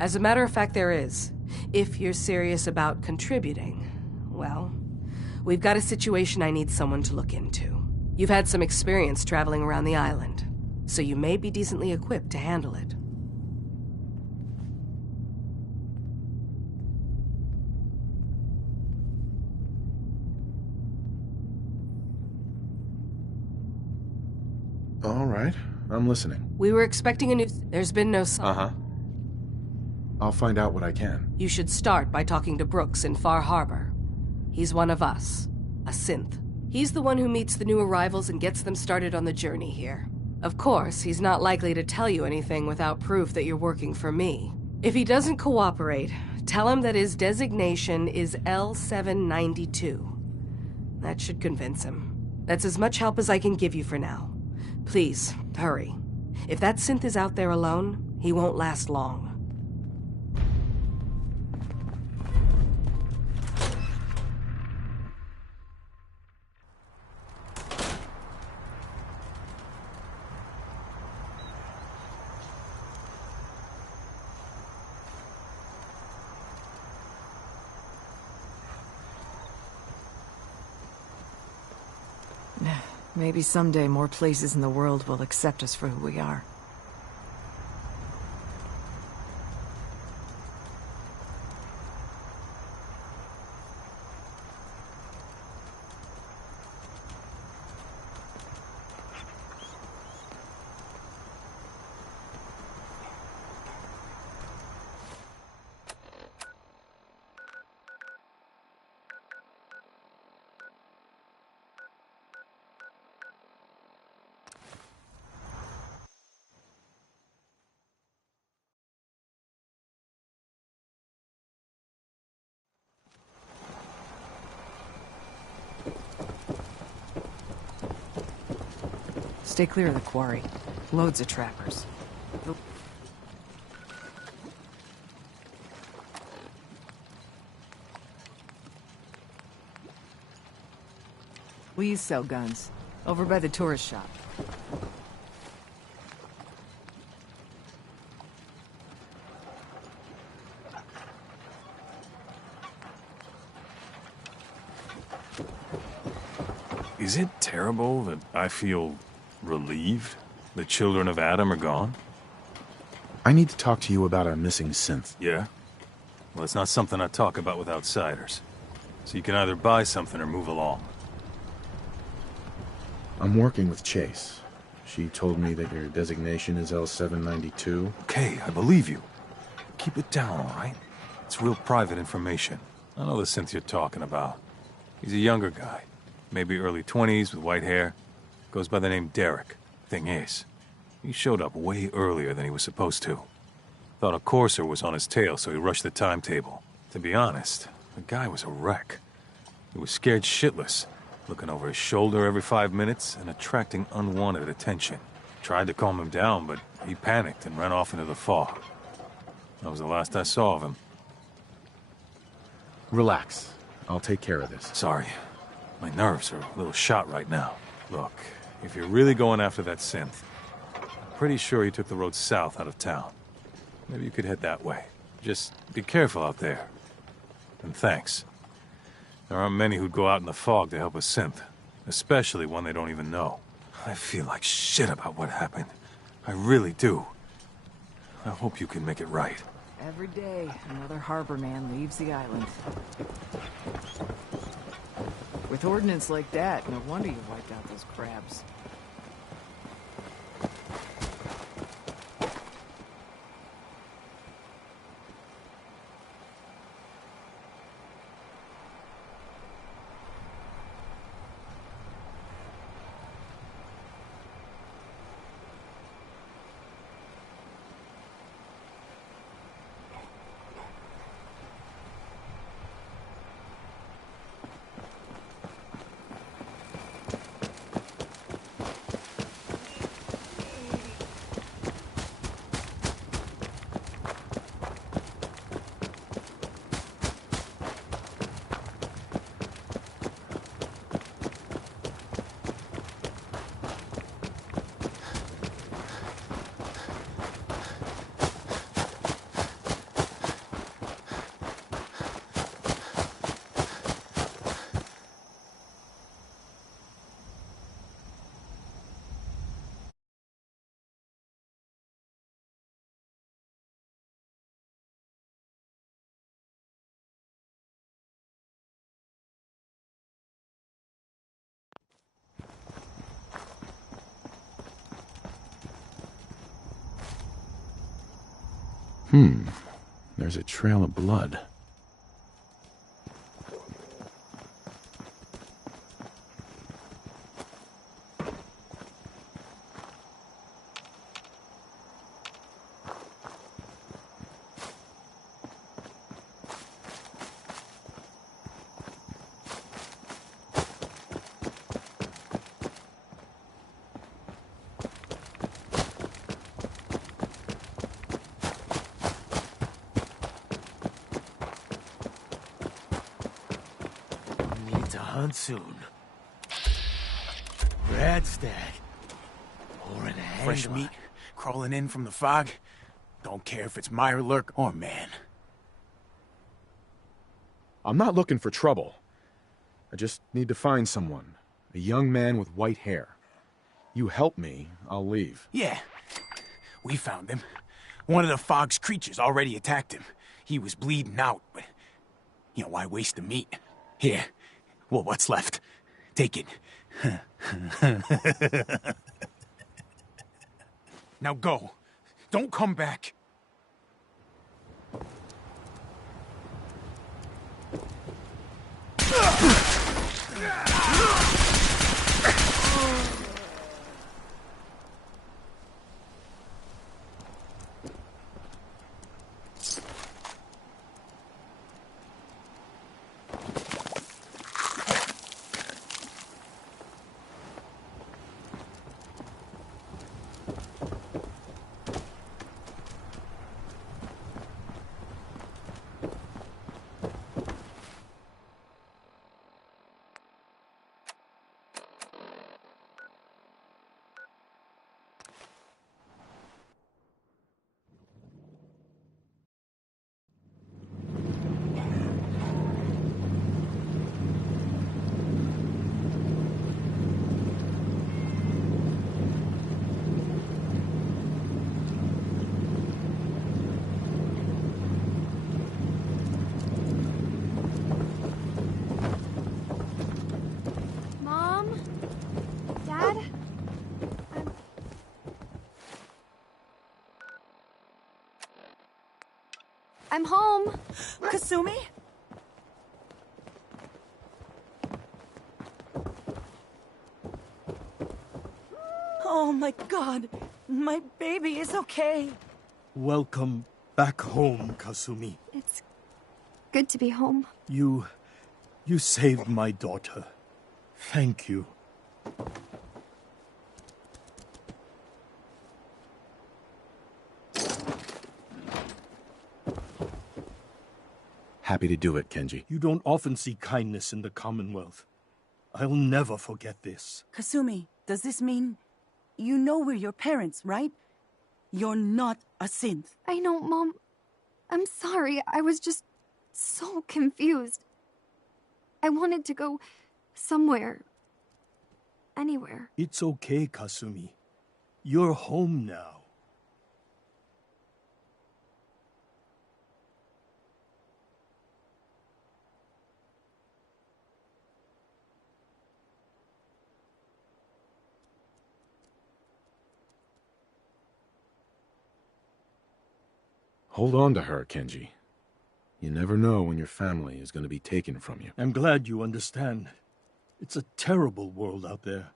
as a matter of fact, there is. If you're serious about contributing, well, we've got a situation I need someone to look into. You've had some experience traveling around the island, so you may be decently equipped to handle it. All right, I'm listening. We were expecting a new... There's been no... Uh-huh. I'll find out what I can. You should start by talking to Brooks in Far Harbor. He's one of us, a synth. He's the one who meets the new arrivals and gets them started on the journey here. Of course, he's not likely to tell you anything without proof that you're working for me. If he doesn't cooperate, tell him that his designation is L792. That should convince him. That's as much help as I can give you for now. Please, hurry. If that synth is out there alone, he won't last long. Maybe someday more places in the world will accept us for who we are. Stay clear of the quarry. Loads of trappers. We sell guns. Over by the tourist shop. Is it terrible that I feel relieved the children of Adam are gone? I need to talk to you about our missing synth. Yeah? Well, it's not something I talk about with outsiders. So you can either buy something or move along. I'm working with Chase. She told me that your designation is L792. Okay, I believe you. Keep it down, all right? It's real private information. I know the synth you're talking about. He's a younger guy. Maybe early 20s with white hair. Goes by the name Derek. Thing is, he showed up way earlier than he was supposed to. Thought a courser was on his tail, so he rushed the timetable. To be honest, the guy was a wreck. He was scared shitless, looking over his shoulder every 5 minutes and attracting unwanted attention. Tried to calm him down, but he panicked and ran off into the fog. That was the last I saw of him. Relax. I'll take care of this. Sorry. My nerves are a little shot right now. Look, if you're really going after that synth, I'm pretty sure he took the road south out of town. Maybe you could head that way. Just be careful out there. And thanks. There aren't many who'd go out in the fog to help a synth, especially one they don't even know. I feel like shit about what happened. I really do. I hope you can make it right. Every day, another harbor man leaves the island. With ordnance like that, no wonder you wiped out those crabs. There's a trail of blood. Soon. Radstag. Pouring a fresh meat crawling in from the fog. Don't care if it's Mirelurk or man. I'm not looking for trouble. I just need to find someone. A young man with white hair. You help me, I'll leave. Yeah. We found him. One of the fog's creatures already attacked him. He was bleeding out, but... You know, why waste the meat? Here. Well, what's left? Take it. Now go. Don't come back. I'm home. Kasumi? Oh my god, my baby is okay. Welcome back home, Kasumi. It's good to be home. You saved my daughter. Thank you. Happy to do it, Kenji. You don't often see kindness in the Commonwealth. I'll never forget this. Kasumi, does this mean you know we're your parents, right? You're not a synth. I know, Mom. I'm sorry. I was just so confused. I wanted to go somewhere. Anywhere. It's okay, Kasumi. You're home now. Hold on to her, Kenji. You never know when your family is going to be taken from you. I'm glad you understand. It's a terrible world out there.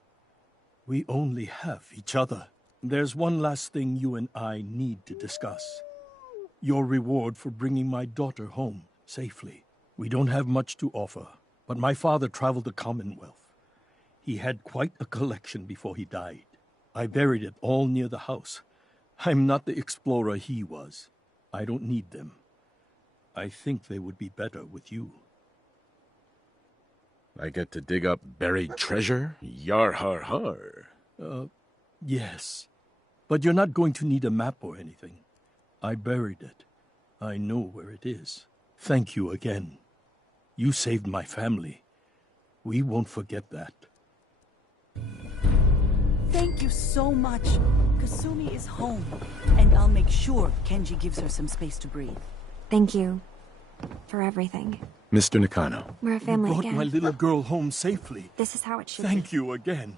We only have each other. There's one last thing you and I need to discuss. Your reward for bringing my daughter home safely. We don't have much to offer, but my father traveled the Commonwealth. He had quite a collection before he died. I buried it all near the house. I'm not the explorer he was. I don't need them. I think they would be better with you. I get to dig up buried treasure? Yar har har. Yes. But you're not going to need a map or anything. I buried it. I know where it is. Thank you again. You saved my family. We won't forget that. Thank you so much. Kasumi is home, and I'll make sure Kenji gives her some space to breathe. Thank you for everything. Mr. Nakano. We're a family You brought again. my little girl home safely. This is how it should Thank be. you again.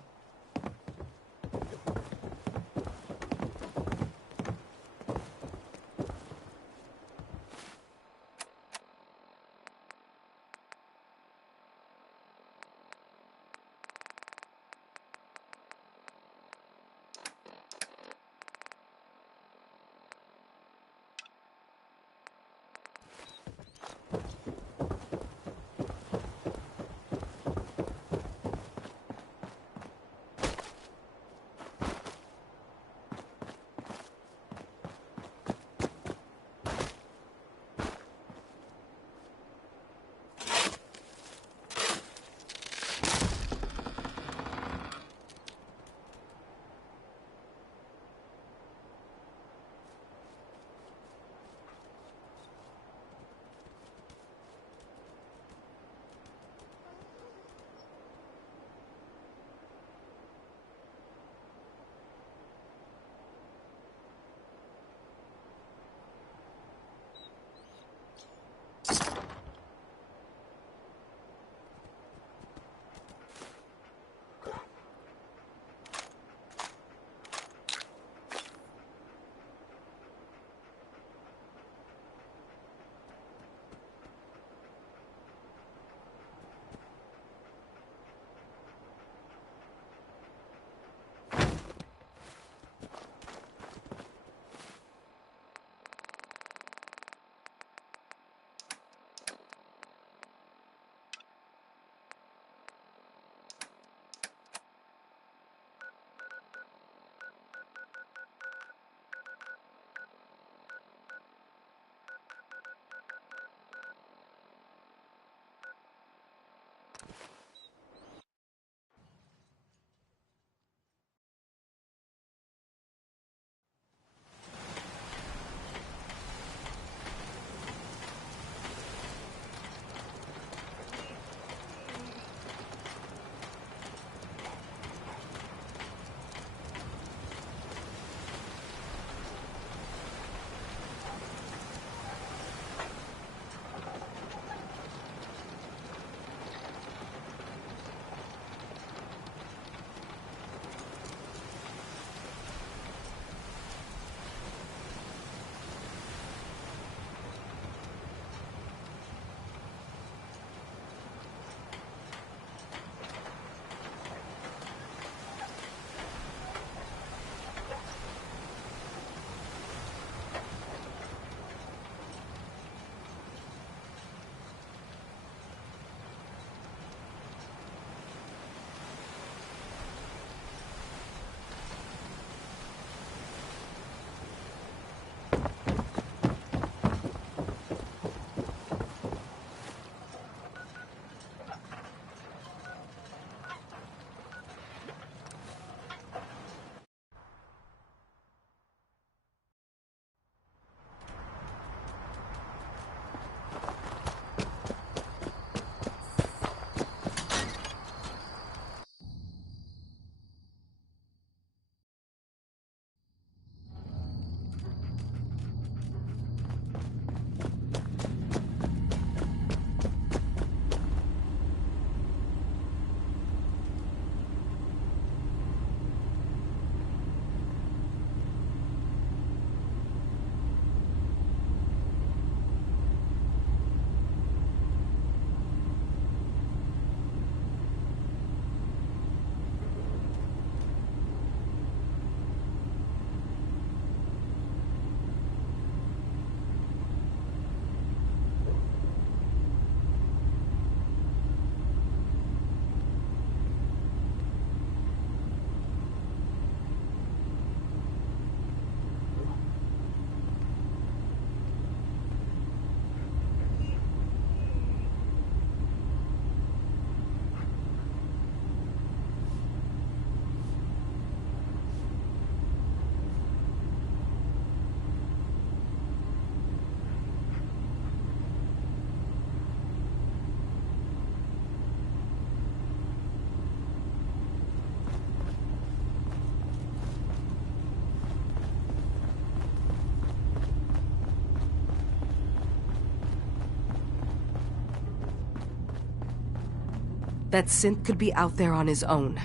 That synth could be out there on his own.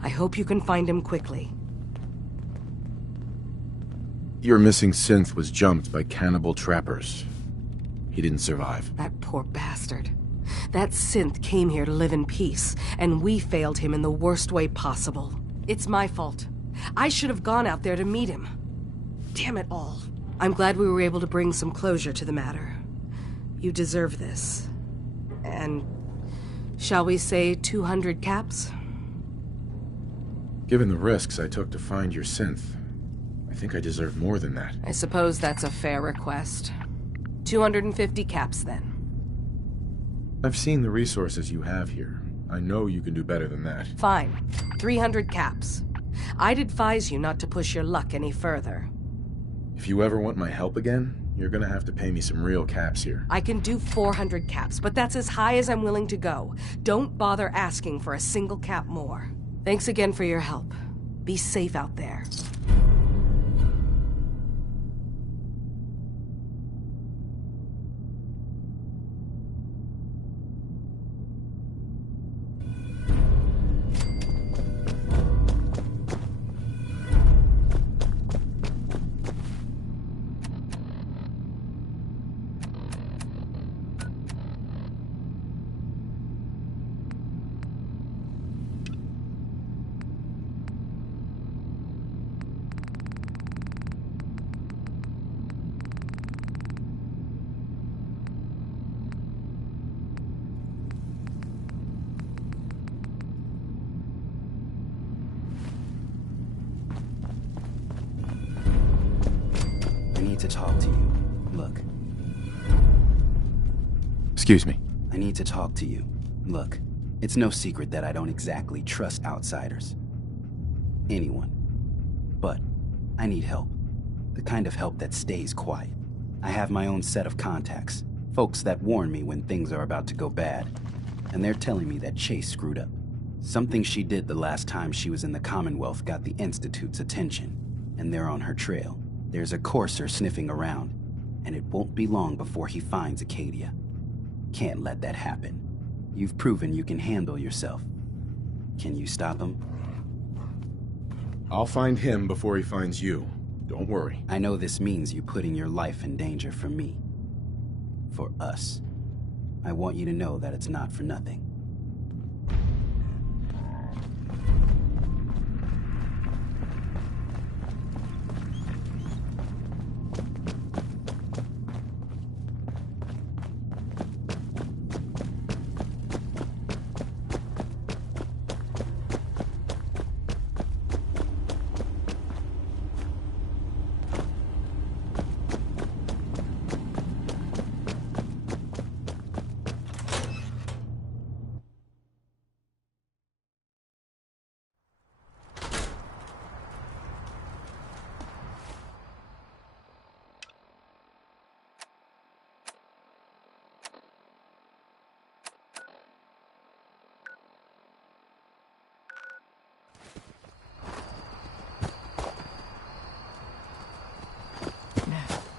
I hope you can find him quickly. Your missing synth was jumped by cannibal trappers. He didn't survive. That poor bastard. That synth came here to live in peace, and we failed him in the worst way possible. It's my fault. I should have gone out there to meet him. Damn it all. I'm glad we were able to bring some closure to the matter. You deserve this. And shall we say 200 caps? Given the risks I took to find your synth, I think I deserve more than that. I suppose that's a fair request. 250 caps, then. I've seen the resources you have here. I know you can do better than that. Fine. 300 caps. I'd advise you not to push your luck any further. If you ever want my help again, you're gonna have to pay me some real caps here. I can do 400 caps, but that's as high as I'm willing to go. Don't bother asking for a single cap more. Thanks again for your help. Be safe out there. To talk to you. Look. Excuse me. I need to talk to you. Look, it's no secret that I don't exactly trust outsiders. Anyone. But I need help. The kind of help that stays quiet. I have my own set of contacts. Folks that warn me when things are about to go bad. And they're telling me that Chase screwed up. Something she did the last time she was in the Commonwealth got the Institute's attention. And they're on her trail. There's a courser sniffing around, and it won't be long before he finds Acadia. Can't let that happen. You've proven you can handle yourself. Can you stop him? I'll find him before he finds you. Don't worry. I know this means you putting your life in danger for me. For us. I want you to know that it's not for nothing.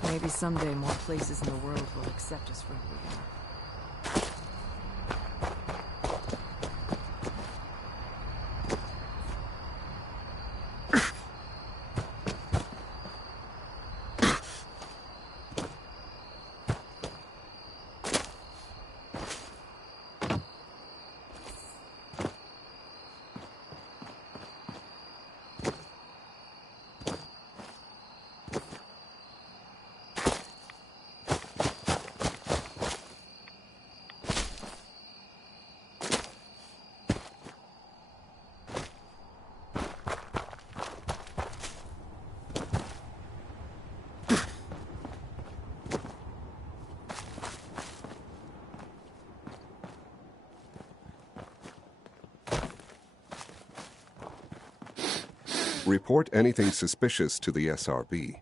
Maybe someday more places in the world will accept us for who we are. Report anything suspicious to the SRB.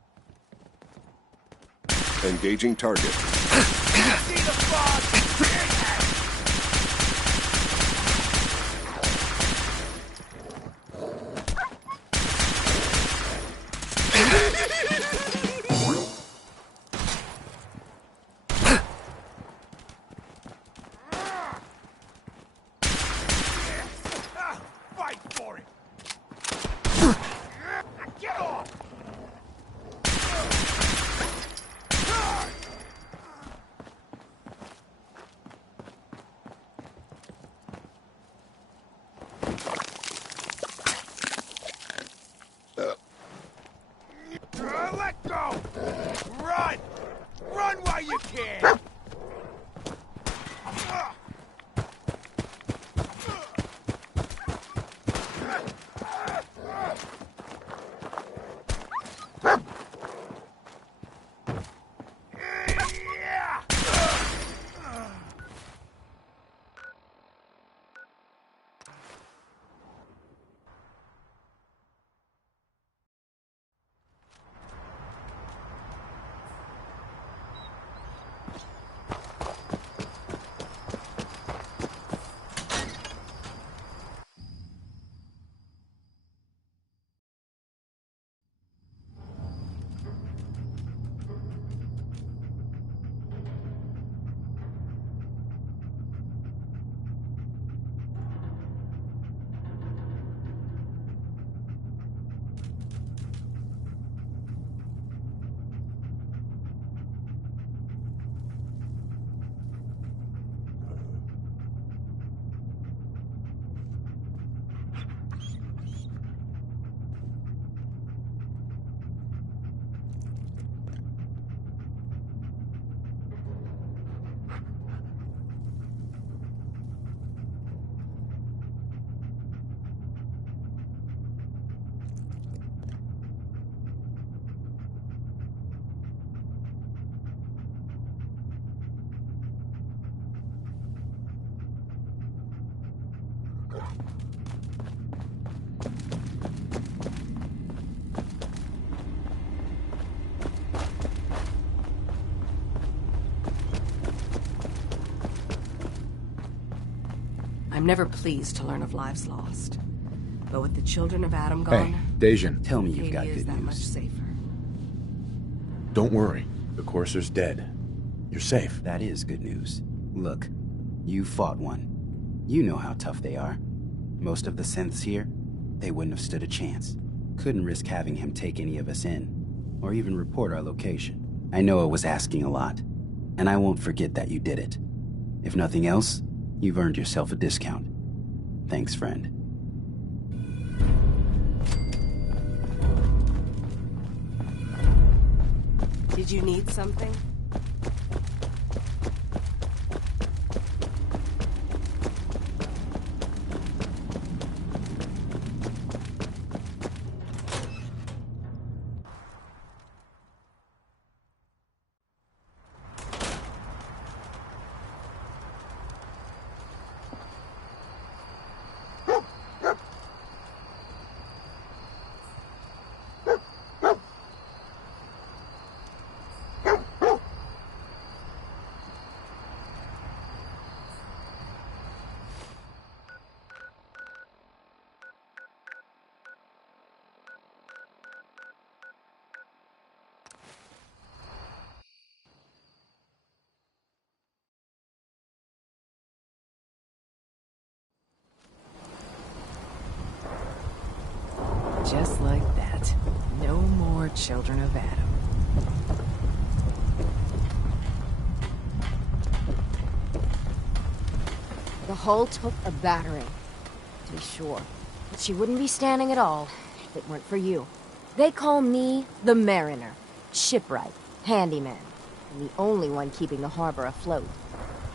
Engaging target. for it! Get off! Let go! Run! Run while you can! I'm never pleased to learn of lives lost. But with the children of Adam gone... Hey, Dejan. Tell me you've got Acadia is good that much news. safer. Don't worry. The Courser's dead. You're safe. That is good news. Look, you fought one. You know how tough they are. Most of the synths here, they wouldn't have stood a chance. Couldn't risk having him take any of us in, or even report our location. I know it was asking a lot, and I won't forget that you did it. If nothing else, you've earned yourself a discount. Thanks, friend. Did you need something? Just like that. No more children of Adam. The hull took a battering, to be sure. But she wouldn't be standing at all if it weren't for you. They call me the Mariner, shipwright, handyman, and the only one keeping the harbor afloat.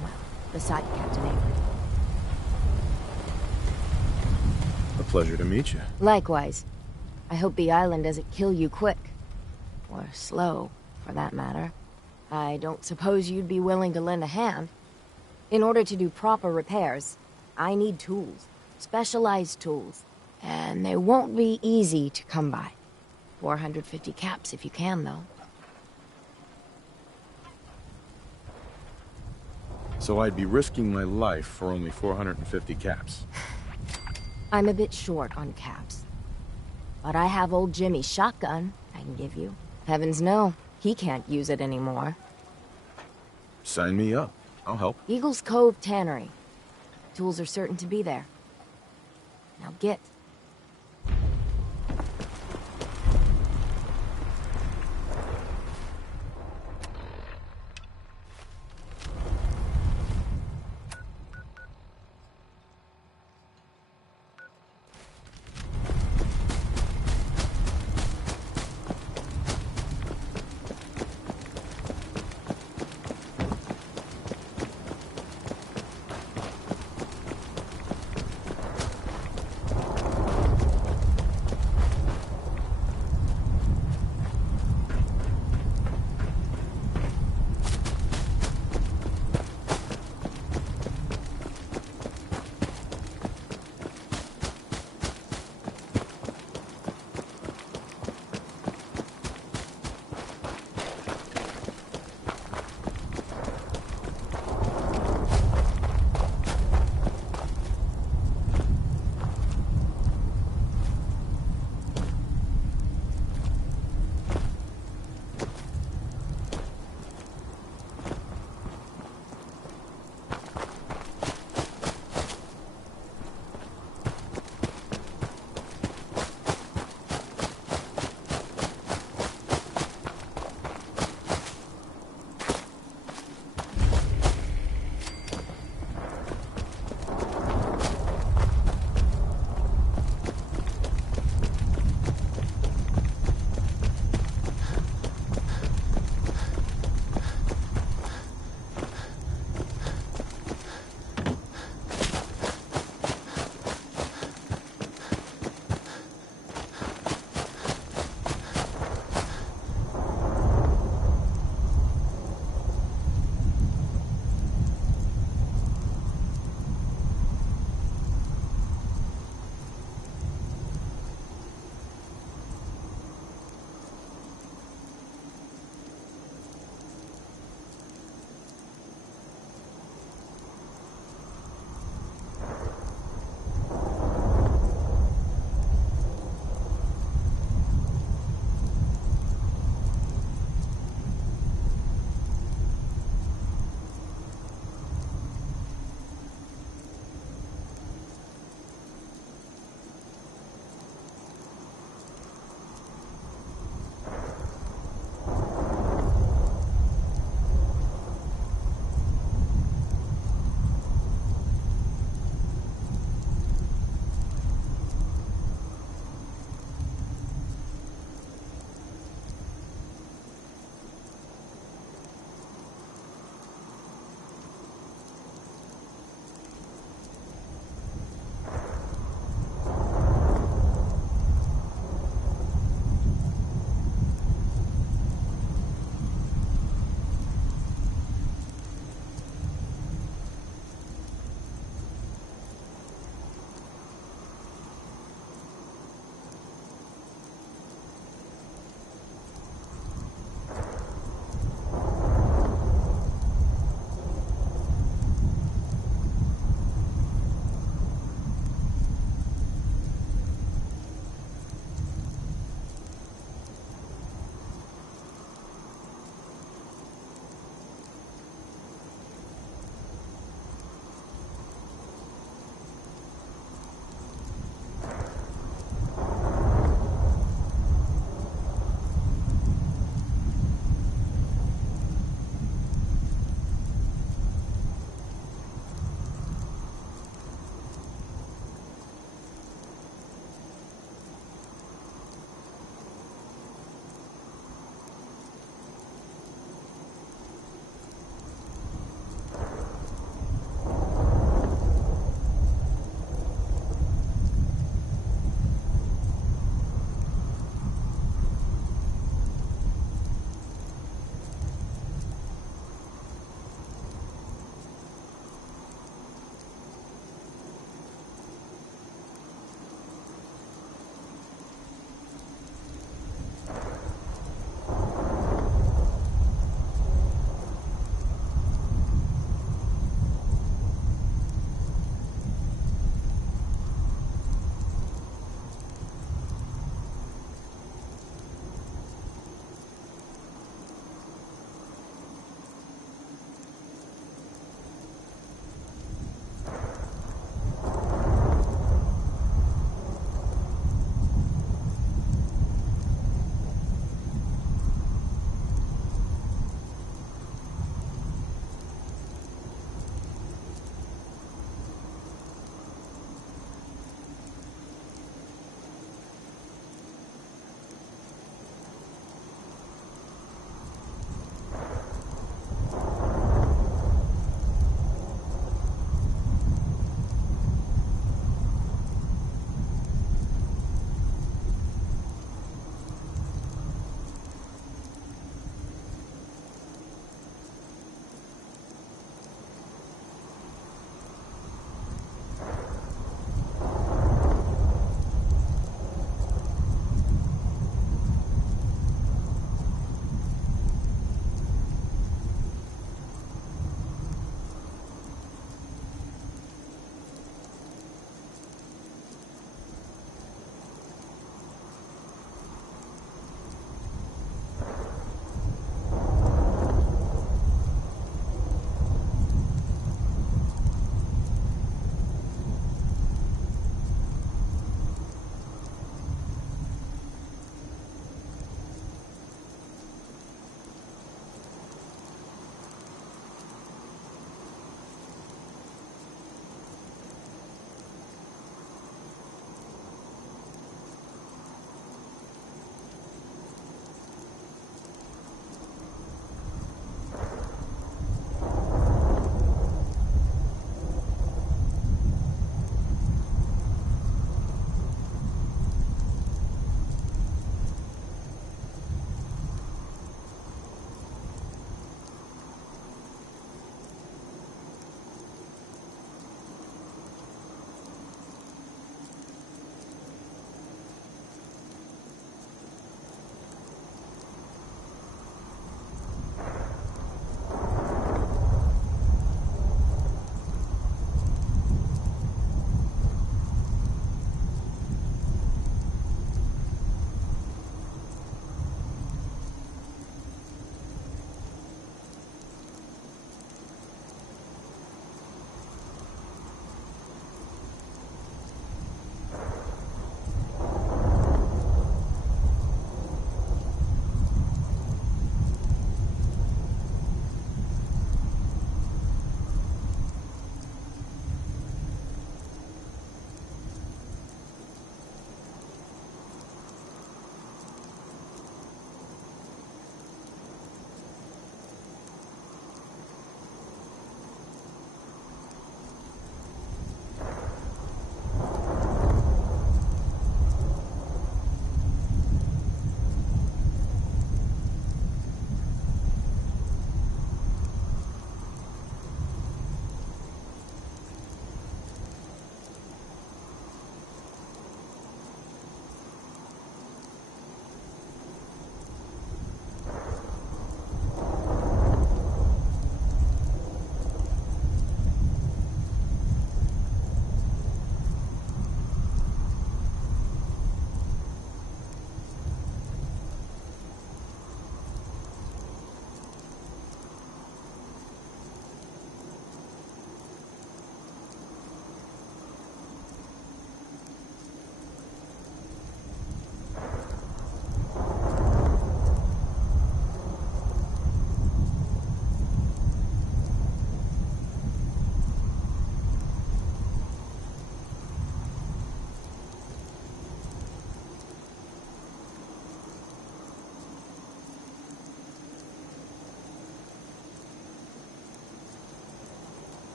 Well, beside Captain Avery. A pleasure to meet you. Likewise. I hope the island doesn't kill you quick. Or slow, for that matter. I don't suppose you'd be willing to lend a hand. In order to do proper repairs, I need tools. Specialized tools. And they won't be easy to come by. 450 caps if you can, though. So I'd be risking my life for only 450 caps. I'm a bit short on caps. But I have old Jimmy's shotgun I can give you. Heavens no, he can't use it anymore. Sign me up. I'll help. Eagle's Cove Tannery. Tools are certain to be there. Now get.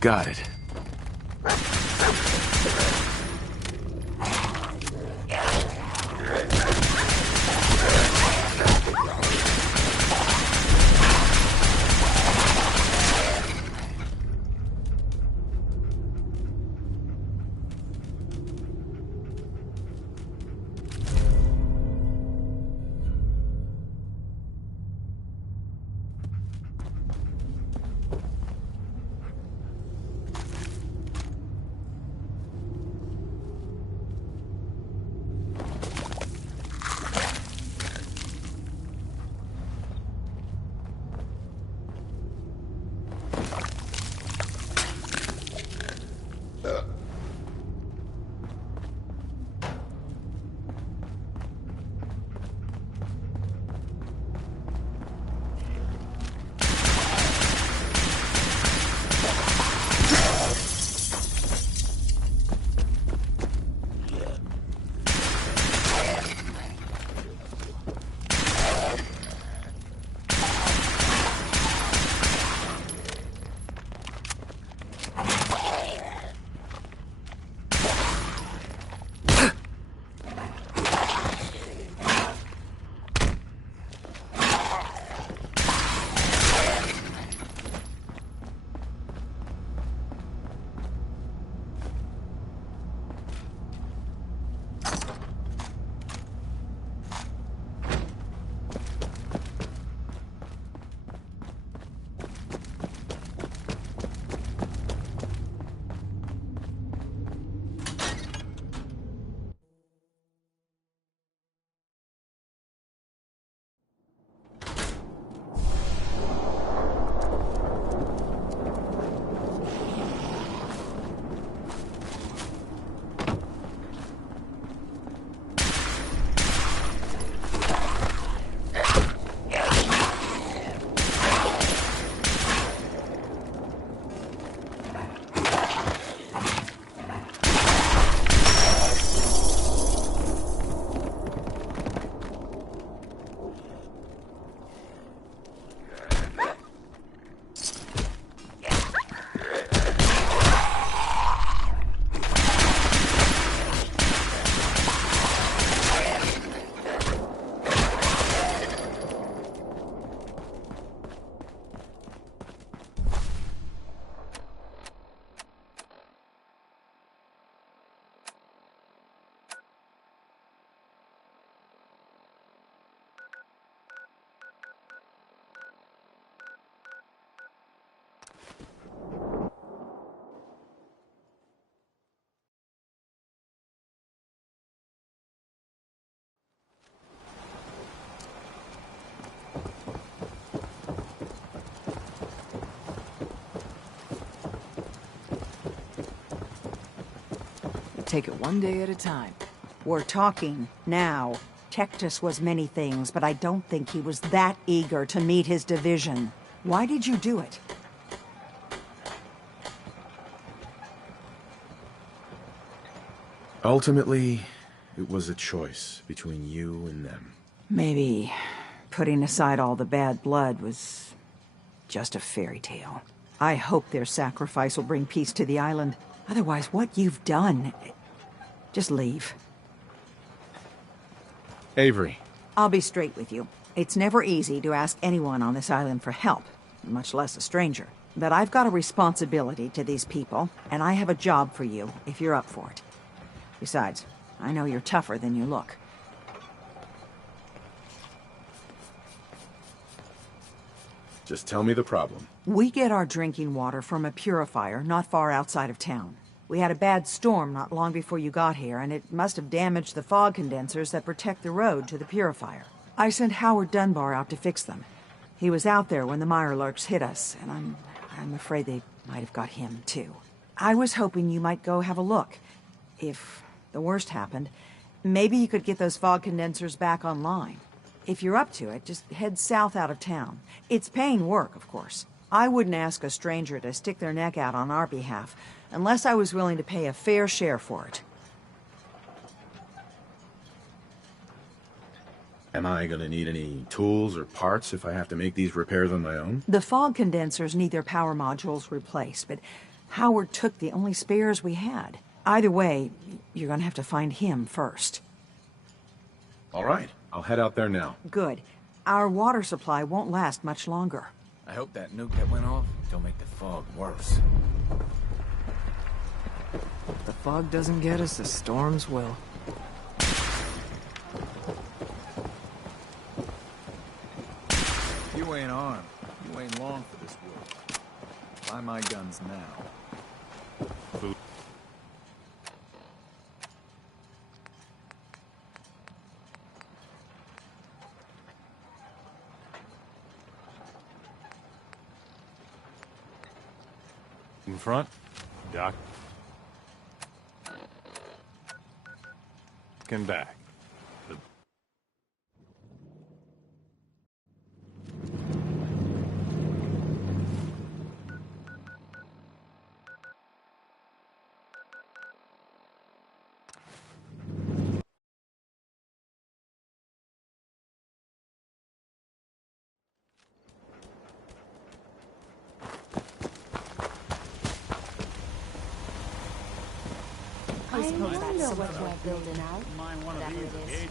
Got it. Take it one day at a time. We're talking now. Tectus was many things, but I don't think he was that eager to meet his division. Why did you do it? Ultimately, it was a choice between you and them. Maybe putting aside all the bad blood was just a fairy tale. I hope their sacrifice will bring peace to the island. Otherwise, what you've done... Just leave. Avery. I'll be straight with you. It's never easy to ask anyone on this island for help, much less a stranger. But I've got a responsibility to these people, and I have a job for you if you're up for it. Besides, I know you're tougher than you look. Just tell me the problem. We get our drinking water from a purifier not far outside of town. We had a bad storm not long before you got here, and it must have damaged the fog condensers that protect the road to the purifier. I sent Howard Dunbar out to fix them. He was out there when the Mirelurks hit us, and I'm afraid they might have got him, too. I was hoping you might go have a look. If the worst happened, maybe you could get those fog condensers back online. If you're up to it, just head south out of town. It's paying work, of course. I wouldn't ask a stranger to stick their neck out on our behalf, unless I was willing to pay a fair share for it. Am I gonna need any tools or parts if I have to make these repairs on my own? The fog condensers need their power modules replaced, but Howard took the only spares we had. Either way, you're gonna have to find him first. All right, I'll head out there now. Good. Our water supply won't last much longer. I hope that nuke that went off don't make the fog worse. If the fog doesn't get us, the storms will. You ain't armed. You ain't long for this world. Buy my guns now. Food. In front, Doc. And back. I suppose that's what we're building out. Whatever it is.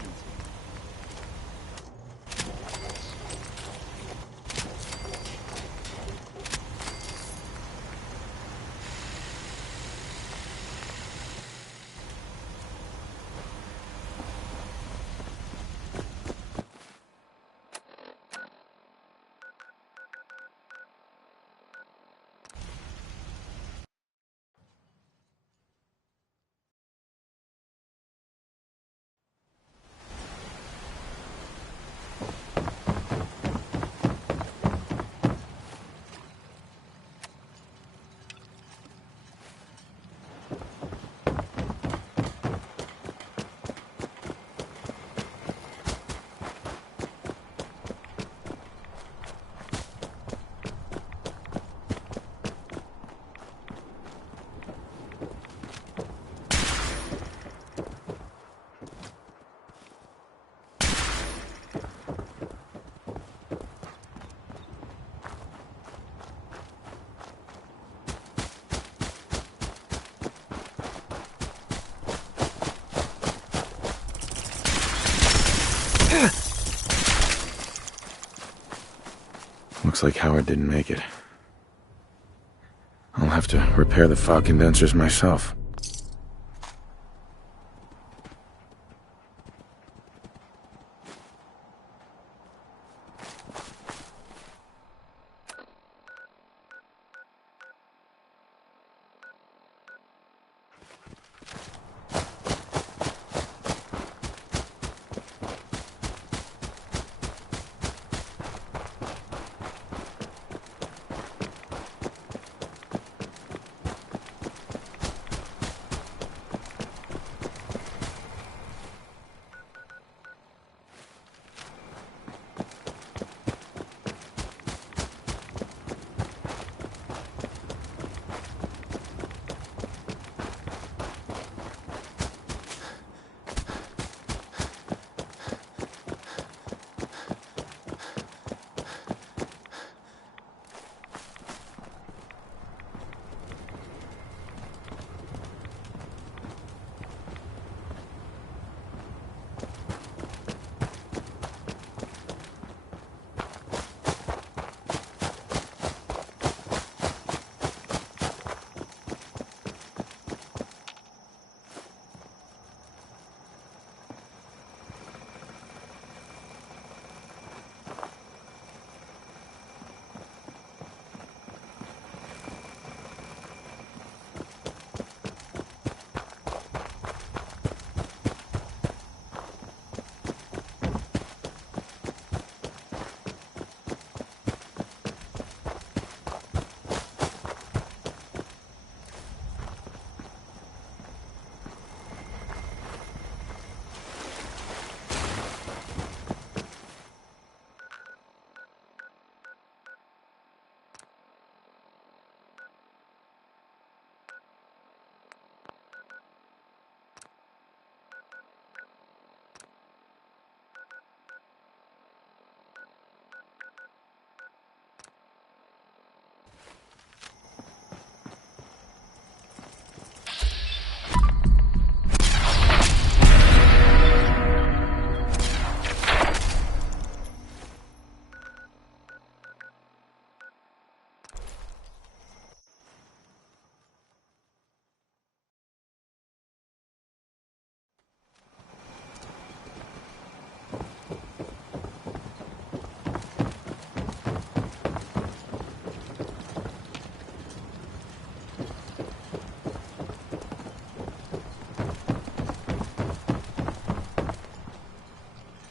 Looks like Howard didn't make it. I'll have to repair the fog condensers myself.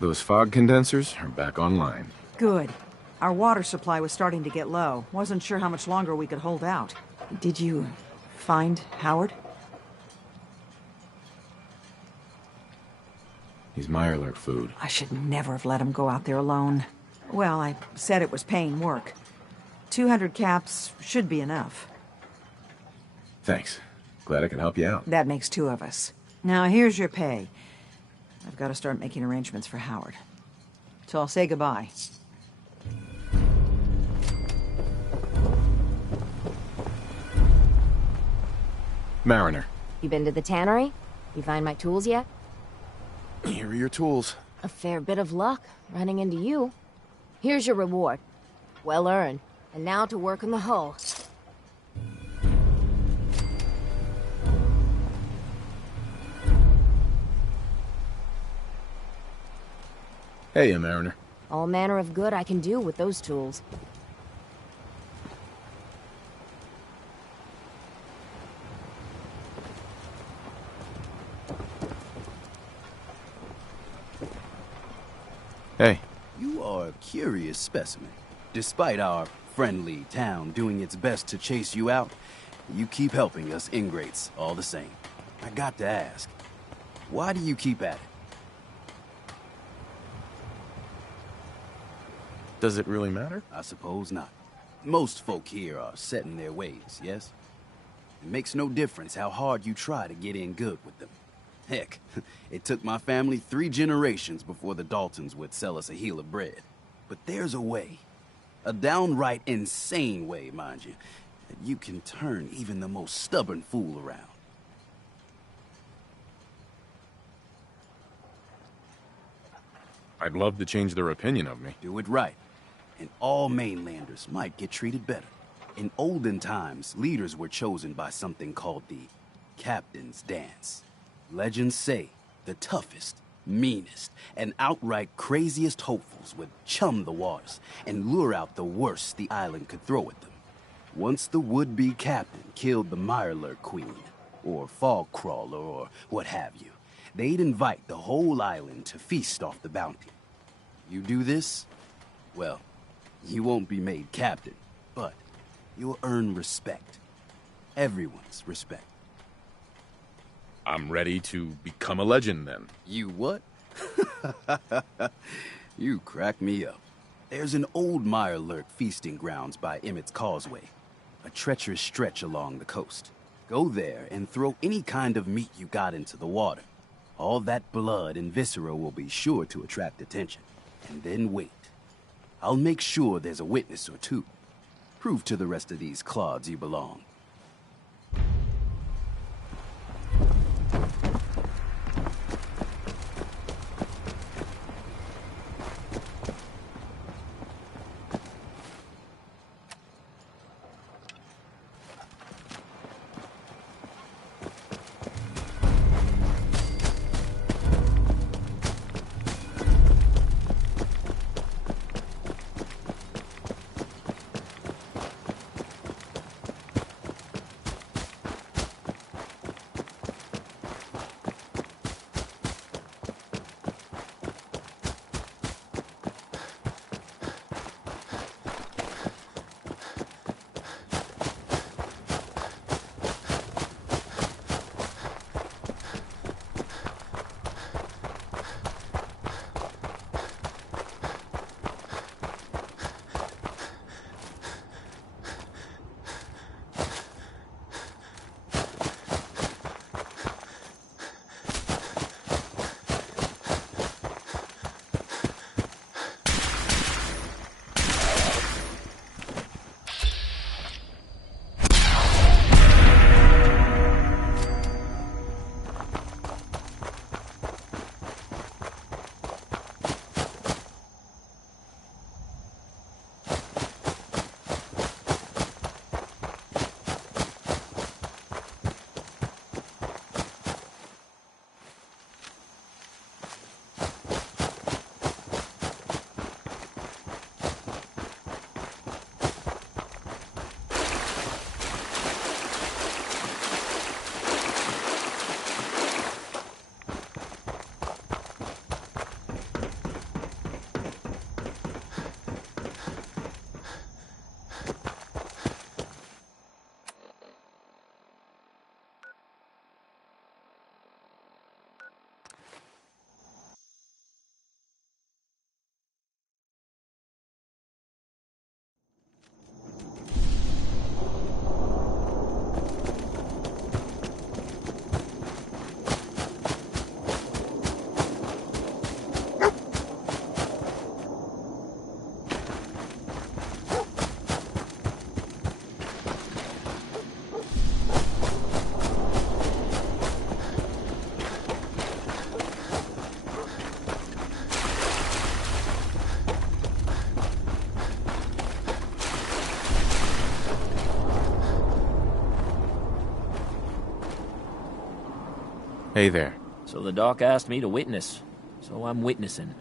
Those fog condensers are back online. Good. Our water supply was starting to get low. Wasn't sure how much longer we could hold out. Did you find Howard? He's Mirelurk food. I should never have let him go out there alone. Well, I said it was paying work. 200 caps should be enough. Thanks. Glad I could help you out. That makes 2 of us. Now, here's your pay. I've got to start making arrangements for Howard. So I'll say goodbye. Mariner. You been to the tannery? You find my tools yet? Here are your tools. A fair bit of luck running into you. Here's your reward. Well earned. And now to work on the hull. Hey, Mariner. All manner of good I can do with those tools. Hey. You are a curious specimen. Despite our friendly town doing its best to chase you out, you keep helping us ingrates all the same. I got to ask, why do you keep at it? Does it really matter? I suppose not. Most folk here are set in their ways, yes? It makes no difference how hard you try to get in good with them. Heck, it took my family 3 generations before the Daltons would sell us a heel of bread. But there's a way, a downright insane way, mind you, that you can turn even the most stubborn fool around. I'd love to change their opinion of me. Do it right, and all mainlanders might get treated better. In olden times, leaders were chosen by something called the Captain's Dance. Legends say the toughest, meanest, and outright craziest hopefuls would chum the waters and lure out the worst the island could throw at them. Once the would-be captain killed the Mirelurk Queen, or Fog Crawler, or what have you, they'd invite the whole island to feast off the bounty. You do this, well, you won't be made captain, but you'll earn respect. Everyone's respect. I'm ready to become a legend, then. You what? You crack me up. There's an old Mirelurk feasting grounds by Emmett's Causeway, a treacherous stretch along the coast. Go there and throw any kind of meat you got into the water. All that blood and viscera will be sure to attract attention. And then wait. I'll make sure there's a witness or 2. Prove to the rest of these clods you belong. Hey there. So the doc asked me to witness, so I'm witnessing.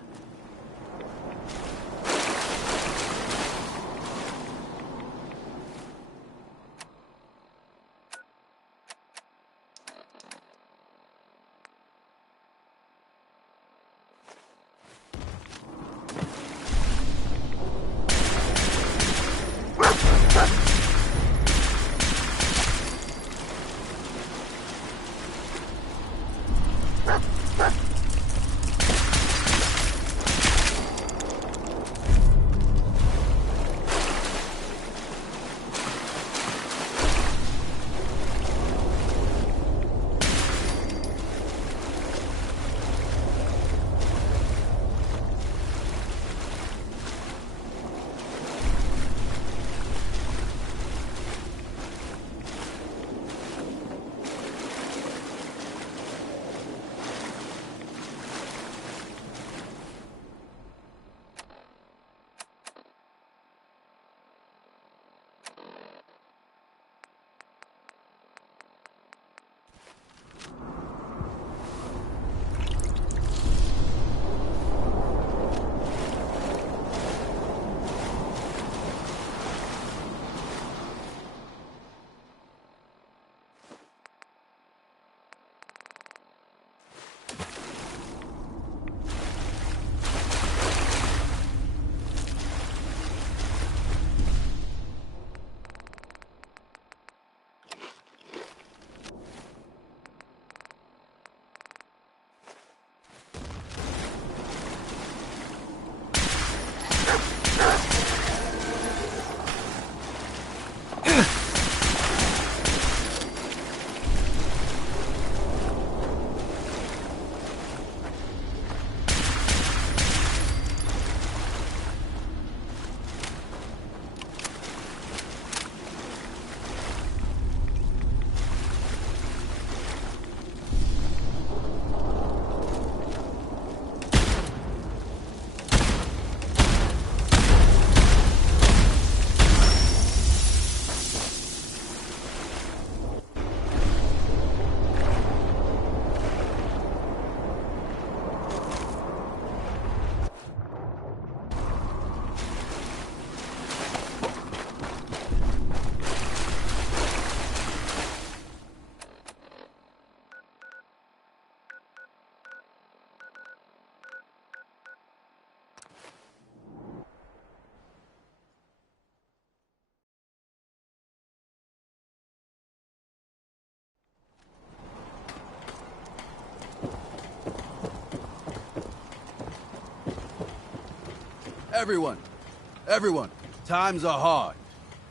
Everyone, times are hard.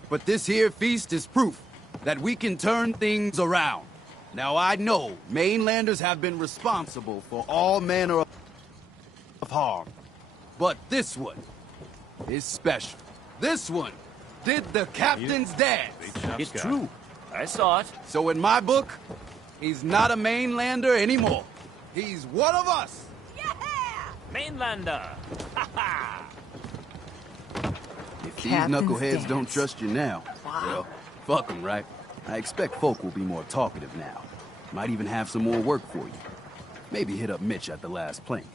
But this here feast is proof that we can turn things around. Now I know mainlanders have been responsible for all manner of harm. But this one is special. This one did the captain's dance. It's true. I saw it. So in my book, he's not a mainlander anymore. He's one of us. Mainlander! Ha ha! If these knuckleheads don't trust you now, well, fuck them, right? I expect folk will be more talkative now. Might even have some more work for you. Maybe hit up Mitch at the last plank.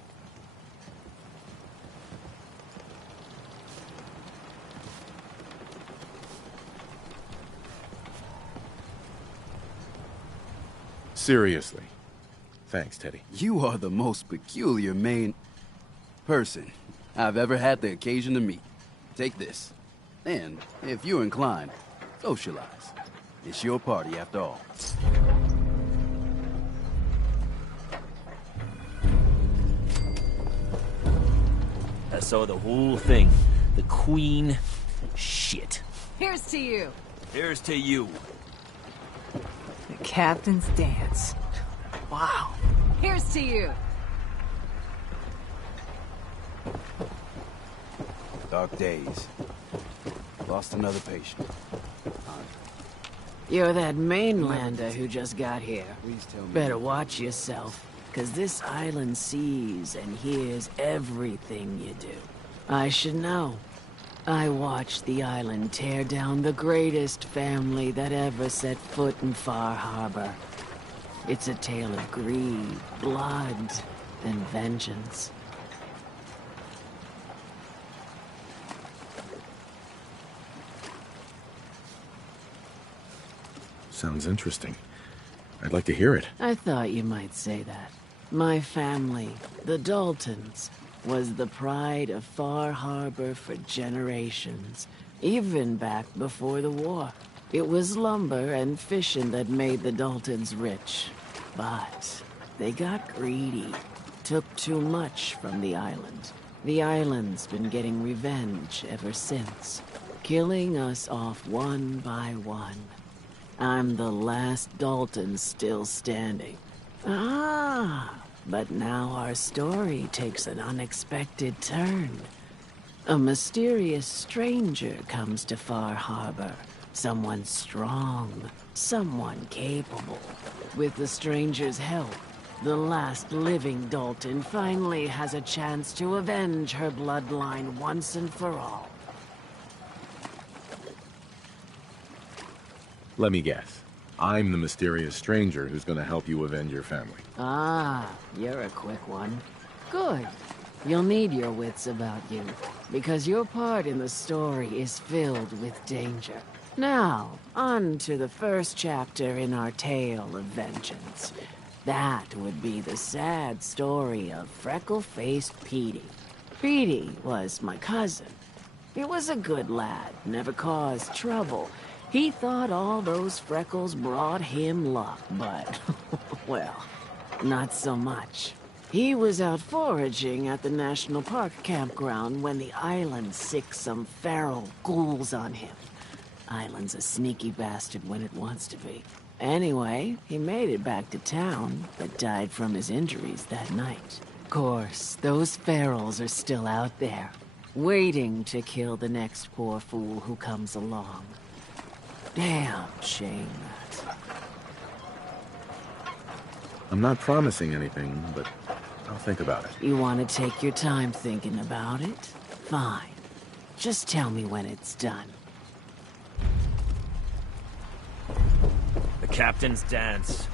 Seriously. Thanks, Teddy. You are the most peculiar person I've ever had the occasion to meet. Take this. And, if you're inclined, socialize. It's your party after all. I saw the whole thing. The Queen... shit. Here's to you. Here's to you. The captain's dance. Wow. Here's to you. Dark days. Lost another patient. You're that mainlander who just got here. Better watch yourself, 'cause this island sees and hears everything you do. I should know. I watched the island tear down the greatest family that ever set foot in Far Harbor. It's a tale of greed, blood, and vengeance. Sounds interesting. I'd like to hear it. I thought you might say that. My family, the Daltons, was the pride of Far Harbor for generations, even back before the war. It was lumber and fishing that made the Daltons rich. But they got greedy, took too much from the island. The island's been getting revenge ever since, killing us off one by one. I'm the last Dalton still standing. But now our story takes an unexpected turn. A mysterious stranger comes to Far Harbor. Someone strong, someone capable. With the stranger's help, the last living Dalton finally has a chance to avenge her bloodline once and for all. Let me guess. I'm the mysterious stranger who's gonna help you avenge your family. You're a quick one. Good. You'll need your wits about you, because your part in the story is filled with danger. Now, on to the first chapter in our tale of vengeance. That would be the sad story of freckle-faced Petey. Petey was my cousin. He was a good lad, never caused trouble. He thought all those freckles brought him luck, but, well, not so much. He was out foraging at the National Park campground when the island sicked some feral ghouls on him. Island's a sneaky bastard when it wants to be. Anyway, he made it back to town, but died from his injuries that night. Of course, those ferals are still out there, waiting to kill the next poor fool who comes along. Damn shame that. I'm not promising anything, but I'll think about it. You want to take your time thinking about it? Fine. Just tell me when it's done. The captain's dance.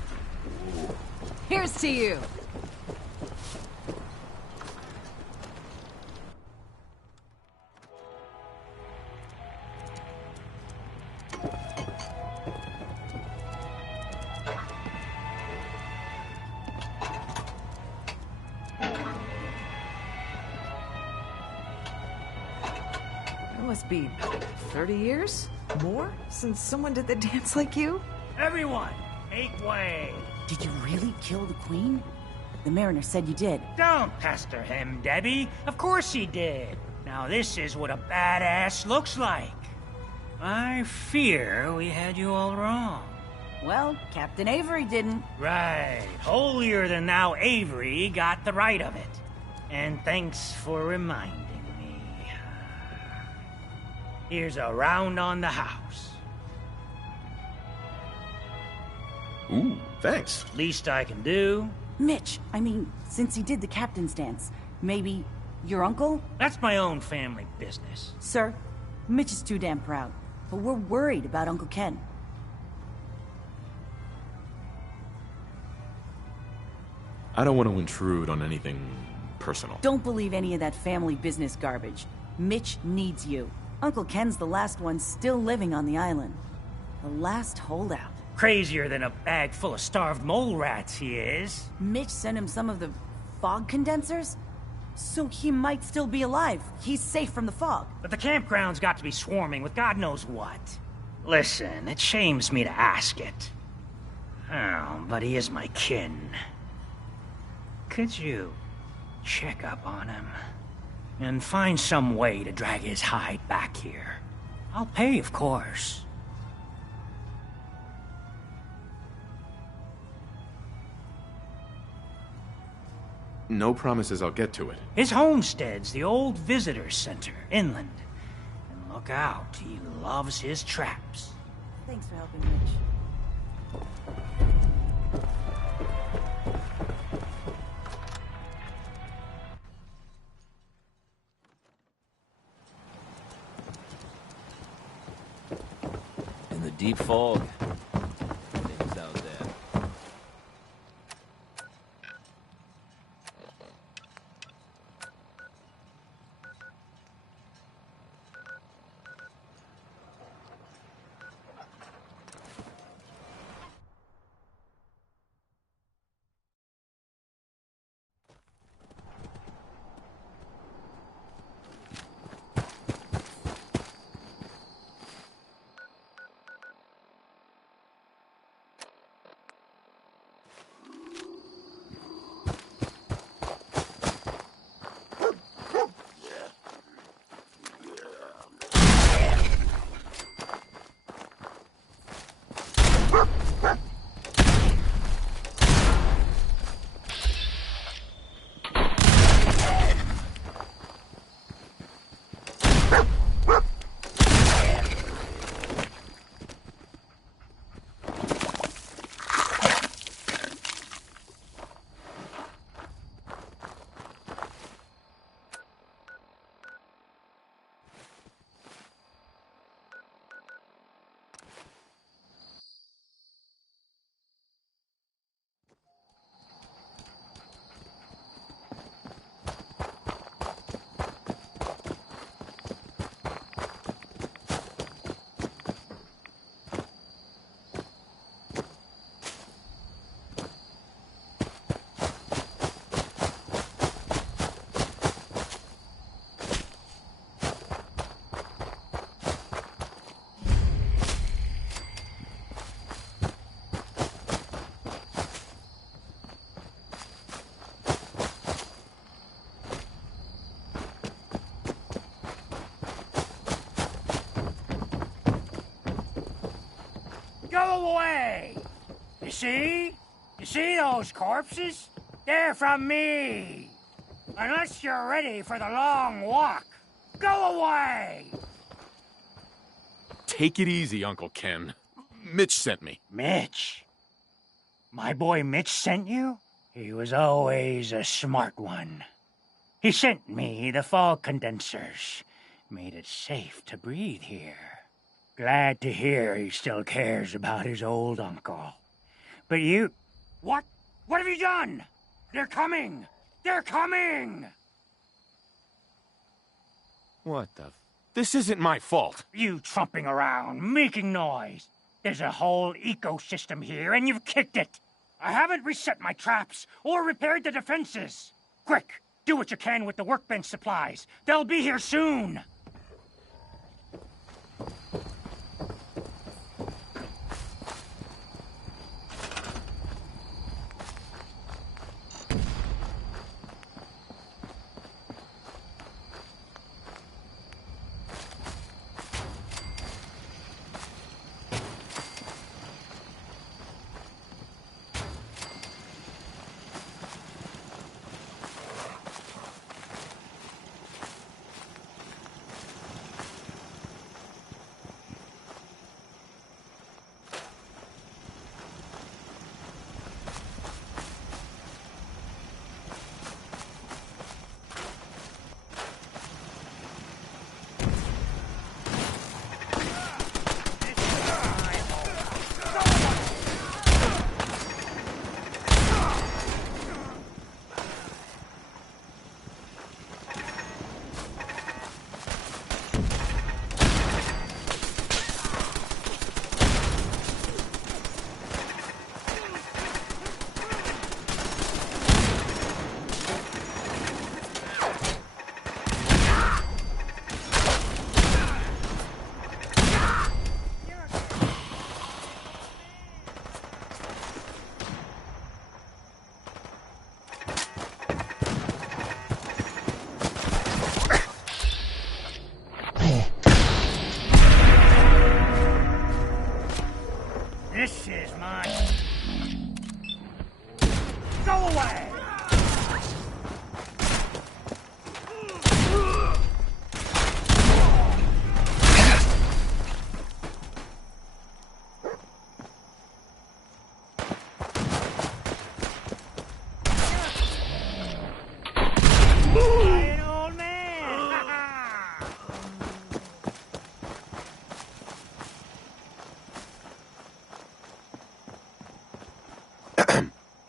Here's to you. Must be 30 years? More? Since someone did the dance like you? Everyone, make way! Did you really kill the queen? The mariner said you did. Don't pester him, Debbie. Of course he did. Now this is what a badass looks like. I fear we had you all wrong. Well, Captain Avery didn't. Right. Holier-than-thou Avery got the right of it. And thanks for reminding. Here's a round on the house. Ooh, thanks. Least I can do. Mitch, I mean, since he did the captain's dance, maybe your uncle? That's my own family business. Sir, Mitch is too damn proud, but we're worried about Uncle Ken. I don't want to intrude on anything personal. Don't believe any of that family business garbage. Mitch needs you. Uncle Ken's the last one still living on the island. The last holdout. Crazier than a bag full of starved mole rats, he is. Mitch sent him some of the fog condensers? So he might still be alive. He's safe from the fog. But the campground's got to be swarming with God knows what. Listen, it shames me to ask it. Oh, but he is my kin. Could you check up on him? And find some way to drag his hide back here. I'll pay, of course. No promises I'll get to it. His homestead's the old visitor center, inland. And look out, he loves his traps. Thanks for helping, Mitch. Deep fog. Things out there. Go away! You see? You see those corpses? They're from me! Unless you're ready for the long walk. Go away! Take it easy, Uncle Ken. Mitch sent me. Mitch? My boy Mitch sent you? He was always a smart one. He sent me the fog condensers. Made it safe to breathe here. Glad to hear he still cares about his old uncle. But you... What? What have you done? They're coming! They're coming! What the... This isn't my fault. You trumping around, making noise. There's a whole ecosystem here, and you've kicked it. I haven't reset my traps or repaired the defenses. Quick, do what you can with the workbench supplies. They'll be here soon. This is mine. Go away! An old man!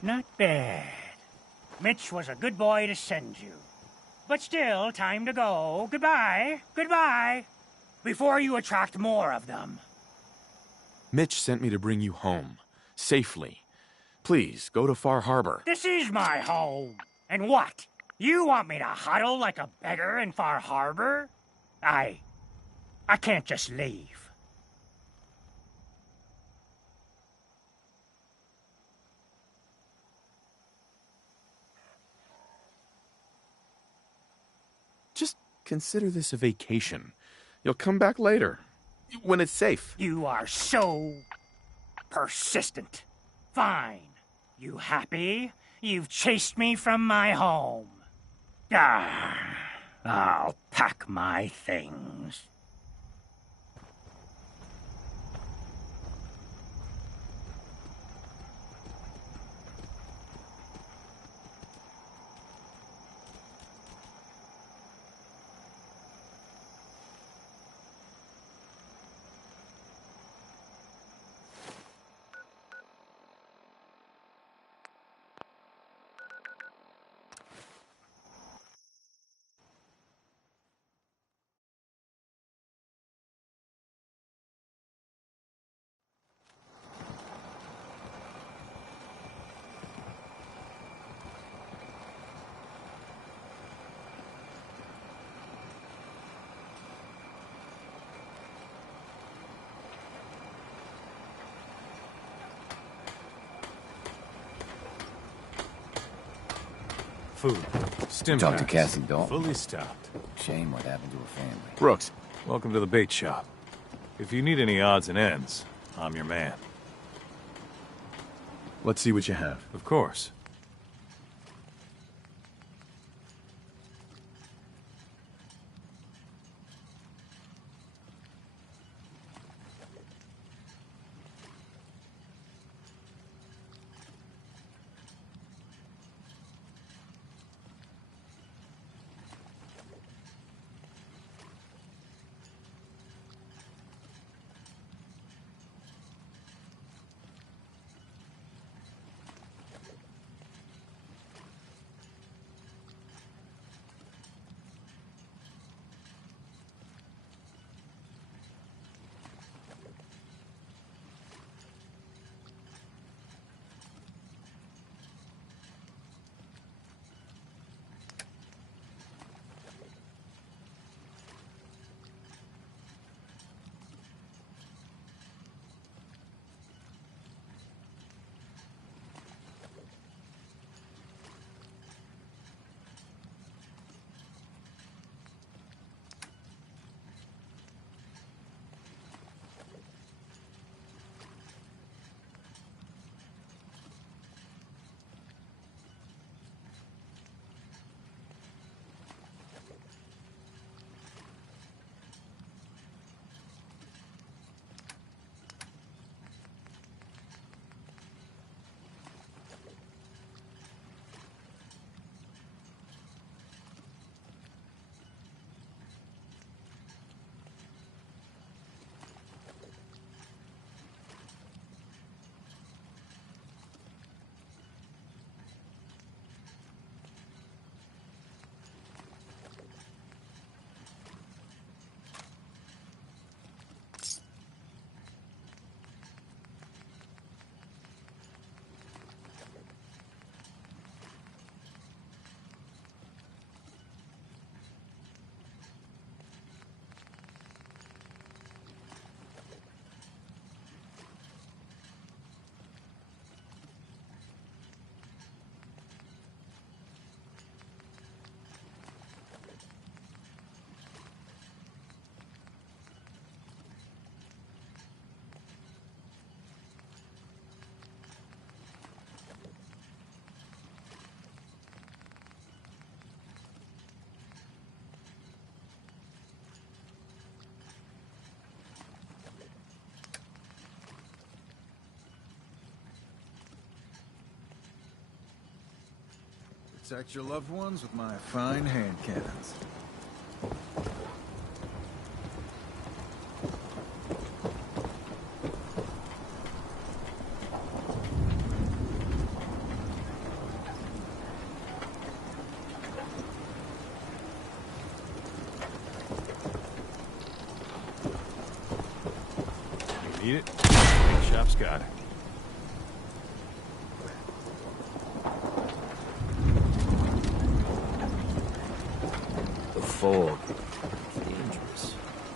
Not bad. Mitch was a good boy to send you. But still, time to go. Goodbye. Goodbye. Before you attract more of them. Mitch sent me to bring you home. Safely. Please, go to Far Harbor. This is my home. And what? You want me to huddle like a beggar in Far Harbor? I can't just leave. Just consider this a vacation. You'll come back later, when it's safe. You are so persistent. Fine. You happy? You've chased me from my home. I'll pack my things. Food. Stim Talk to packs. Cassie Dalton. Fully stocked. Shame what happened to her family. Brooks. Welcome to the bait shop. If you need any odds and ends, I'm your man. Let's see what you have. Of course. Protect your loved ones with my fine hand cannons. You need it? Paint shop's got it. Fog. Dangerous.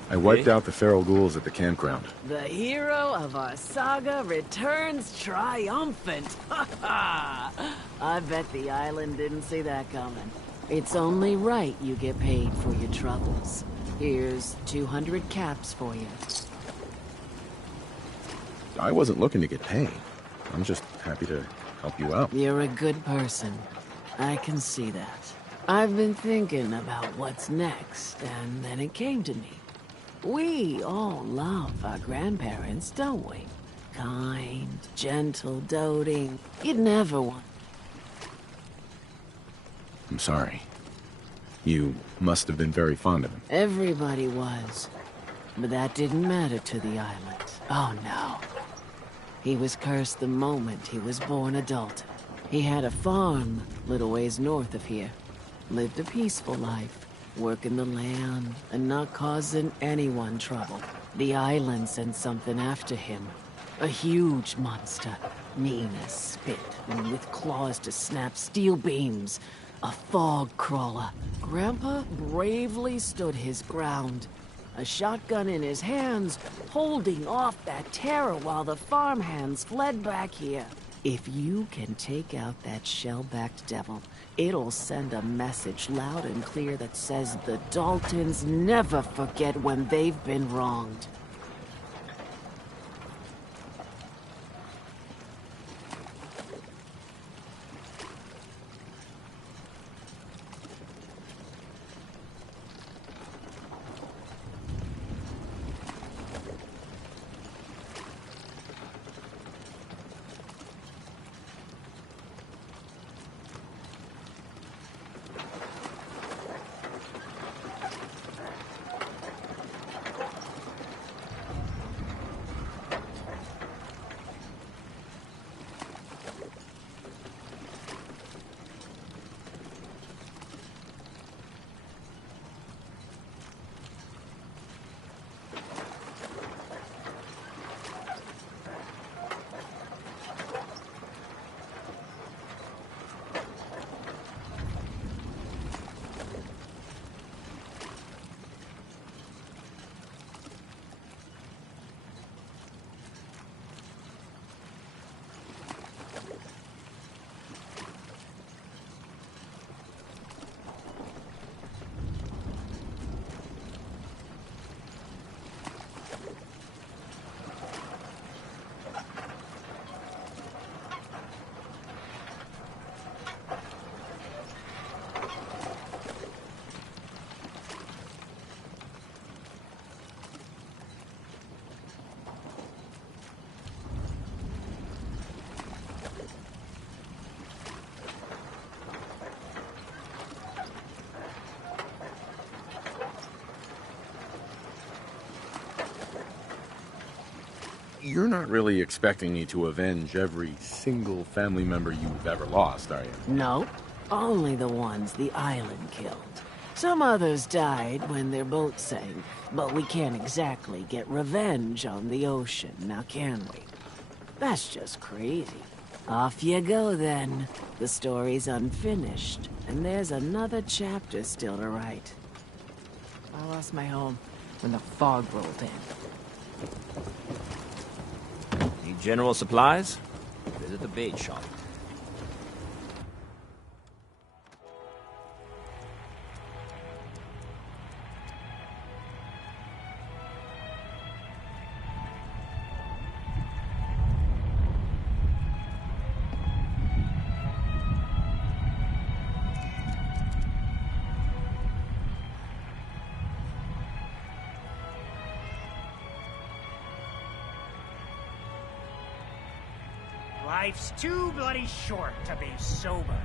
I wiped out the feral ghouls at the campground. The hero of our saga returns triumphant. Ha ha! I bet the island didn't see that coming. It's only right you get paid for your troubles. Here's 200 caps for you. I wasn't looking to get paid. I'm just happy to help you out. You're a good person. I can see that. I've been thinking about what's next, and then it came to me. We all love our grandparents, don't we? Kind, gentle, doting. You'd never want... I'm sorry. You must have been very fond of him. Everybody was. But that didn't matter to the island. Oh, no. He was cursed the moment he was born adult. He had a farm little ways north of here. Lived a peaceful life, working the land and not causing anyone trouble. The island sent something after him. A huge monster, mean as spit, and with claws to snap steel beams. A fog crawler. Grandpa bravely stood his ground. A shotgun in his hands, holding off that terror while the farmhands fled back here. If you can take out that shell-backed devil, it'll send a message loud and clear that says the Daltons never forget when they've been wronged. You're not really expecting me to avenge every single family member you've ever lost, are you? No, only the ones the island killed. Some others died when their boat sank, but we can't exactly get revenge on the ocean, now can we? That's just crazy. Off you go then. The story's unfinished, and there's another chapter still to write. I lost my home when the fog rolled in. Need general supplies? Visit the bait shop. Life's too bloody short to be sober.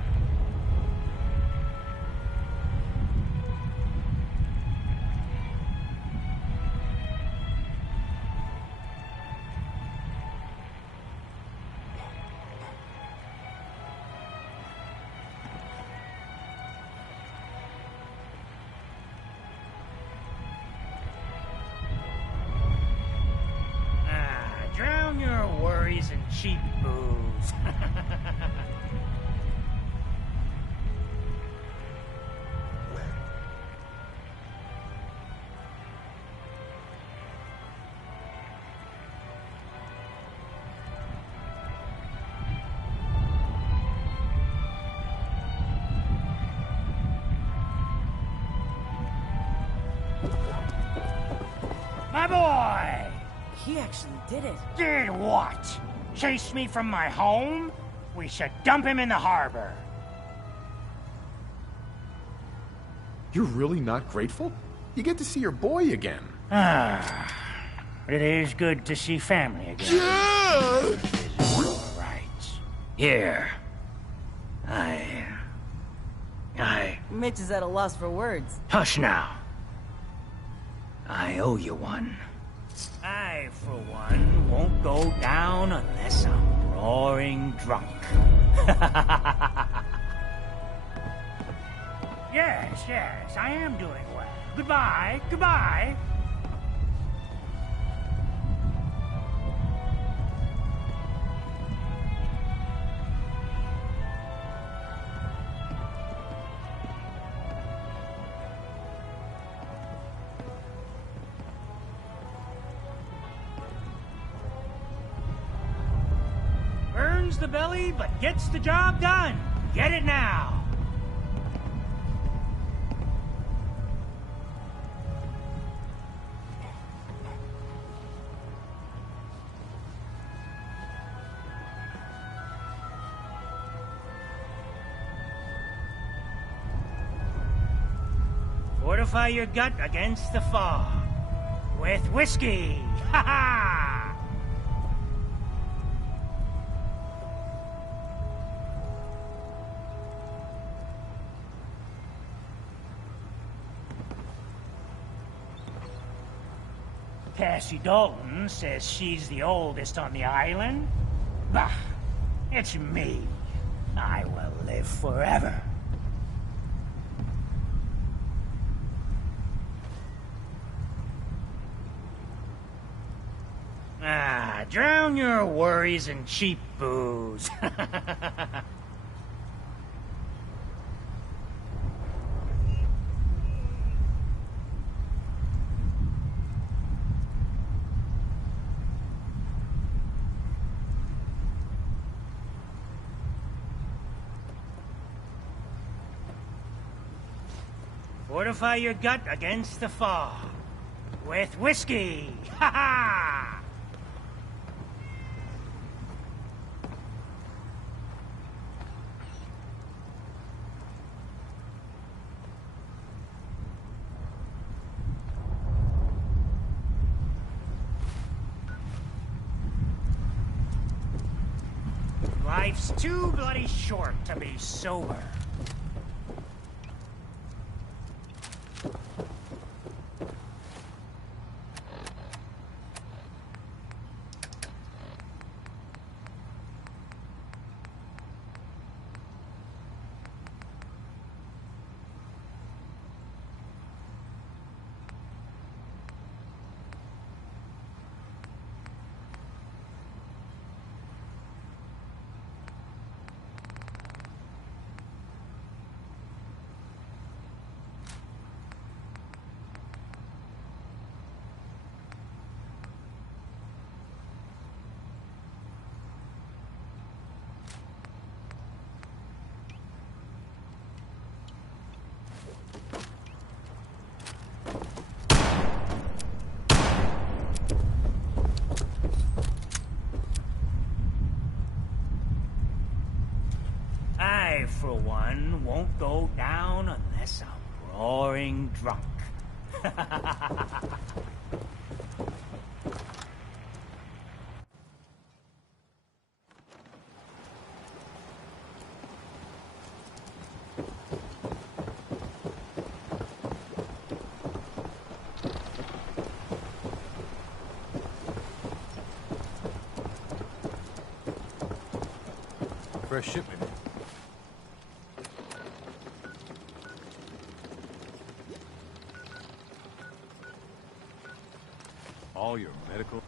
Drown your worries in cheap booze. My boy! He actually did it. Did what? Chase me from my home? We should dump him in the harbor. You're really not grateful? You get to see your boy again. Ah, it is good to see family again. All right. Here. Mitch is at a loss for words. Hush now. I owe you one. I, for one, won't go down unless I'm roaring drunk. Yes, I am doing well. Goodbye. Burns the belly, but gets the job done. Get it now. Fortify your gut against the fog. With whiskey. Ha ha! Cassie Dalton says she's the oldest on the island. Bah, it's me. I will live forever. Drown your worries in cheap booze. Fortify your gut against the fog. With whiskey. Ha ha! Life's too bloody short to be sober. for one, won't go down unless I'm roaring drunk. Fresh shipment. All your medical...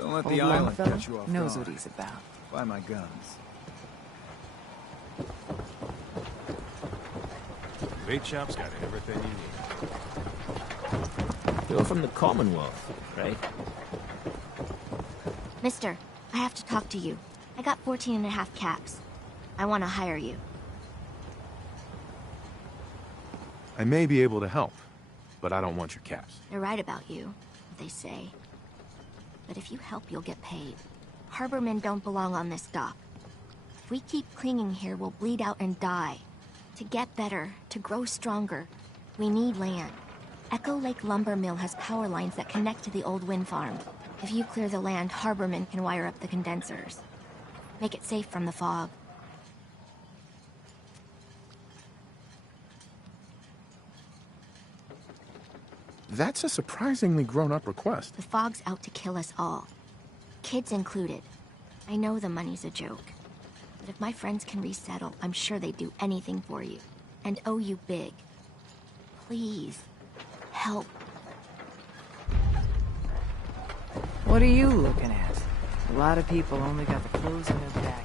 Don't let Old the island Longfellow catch you off knows guard. what he's about. Buy my guns. Bait shop's got everything you need. You're from the Commonwealth, right? Mister, I have to talk to you. I got 14 and a half caps. I want to hire you. I may be able to help, but I don't want your caps. They're right about you, they say. but if you help, you'll get paid. Harbormen don't belong on this dock. If we keep clinging here, we'll bleed out and die. To get better, to grow stronger, we need land. Echo Lake Lumber Mill has power lines that connect to the old wind farm. If you clear the land, Harbormen can wire up the condensers. Make it safe from the fog. That's a surprisingly grown-up request. The fog's out to kill us all. Kids included. I know the money's a joke. But if my friends can resettle, I'm sure they'd do anything for you. And owe you big. Please, help. What are you looking at? A lot of people only got the clothes in their back.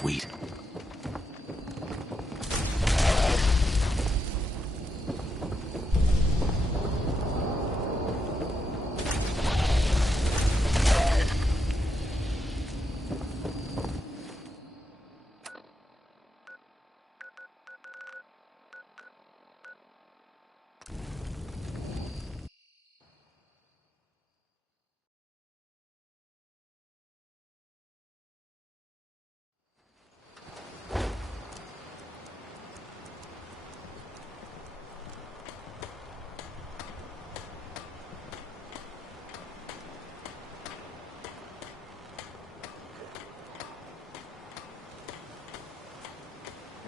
Sweet.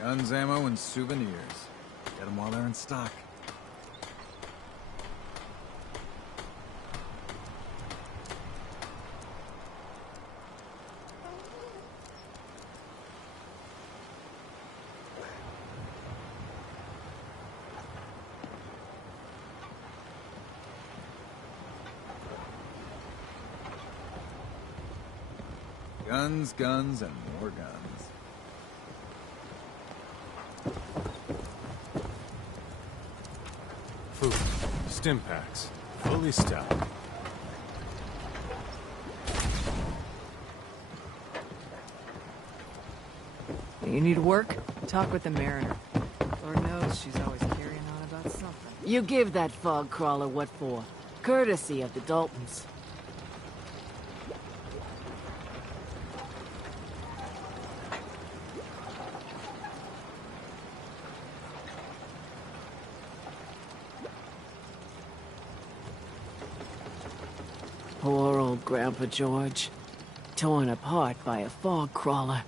Guns, ammo, and souvenirs. Get them while they're in stock. Guns, guns, and more guns. Food. Stim packs. Fully stocked. You need work? Talk with the Mariner. Lord knows she's always carrying on about something. You give that fog crawler what for. Courtesy of the Daltons. Poor old Grandpa George. Torn apart by a fog crawler.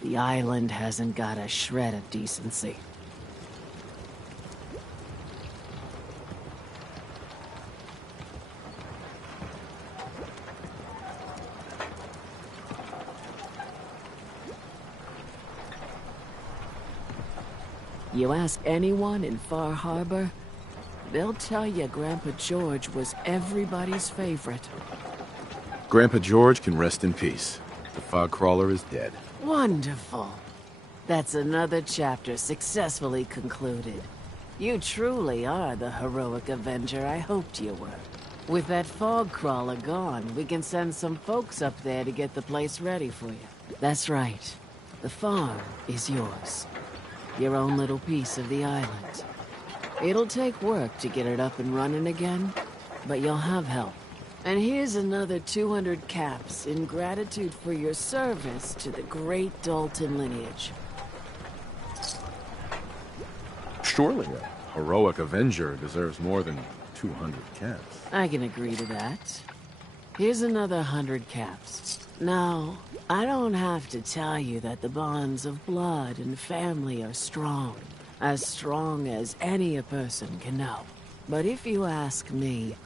The island hasn't got a shred of decency. You ask anyone in Far Harbor, they'll tell you Grandpa George was everybody's favorite. Grandpa George can rest in peace. The fog crawler is dead. Wonderful. That's another chapter successfully concluded. You truly are the heroic Avenger I hoped you were. With that fog crawler gone, we can send some folks up there to get the place ready for you. That's right. The farm is yours. Your own little piece of the island. It'll take work to get it up and running again, but you'll have help. And here's another 200 caps in gratitude for your service to the great Dalton lineage. Surely a heroic Avenger deserves more than 200 caps. I can agree to that. Here's another 100 caps. Now, I don't have to tell you that the bonds of blood and family are strong. As strong as any a person can know. But if you ask me,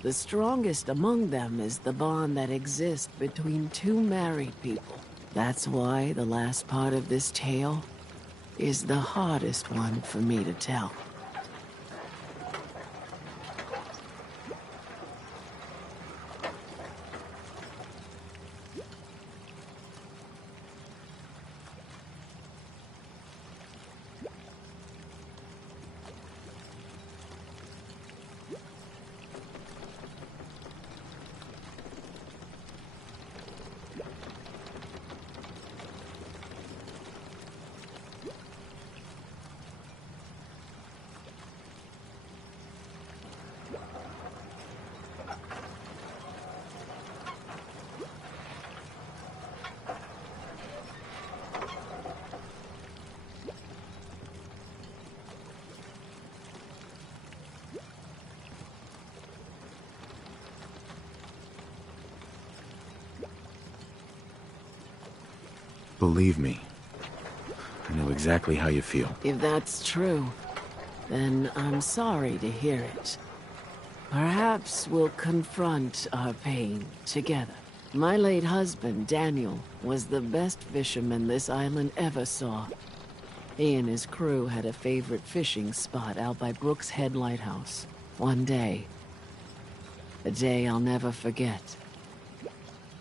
the strongest among them is the bond that exists between two married people. That's why the last part of this tale is the hardest one for me to tell. Believe me, I know exactly how you feel. If that's true, then I'm sorry to hear it. Perhaps we'll confront our pain together. My late husband, Daniel, was the best fisherman this island ever saw. He and his crew had a favorite fishing spot out by Brooks Head Lighthouse. One day, a day I'll never forget,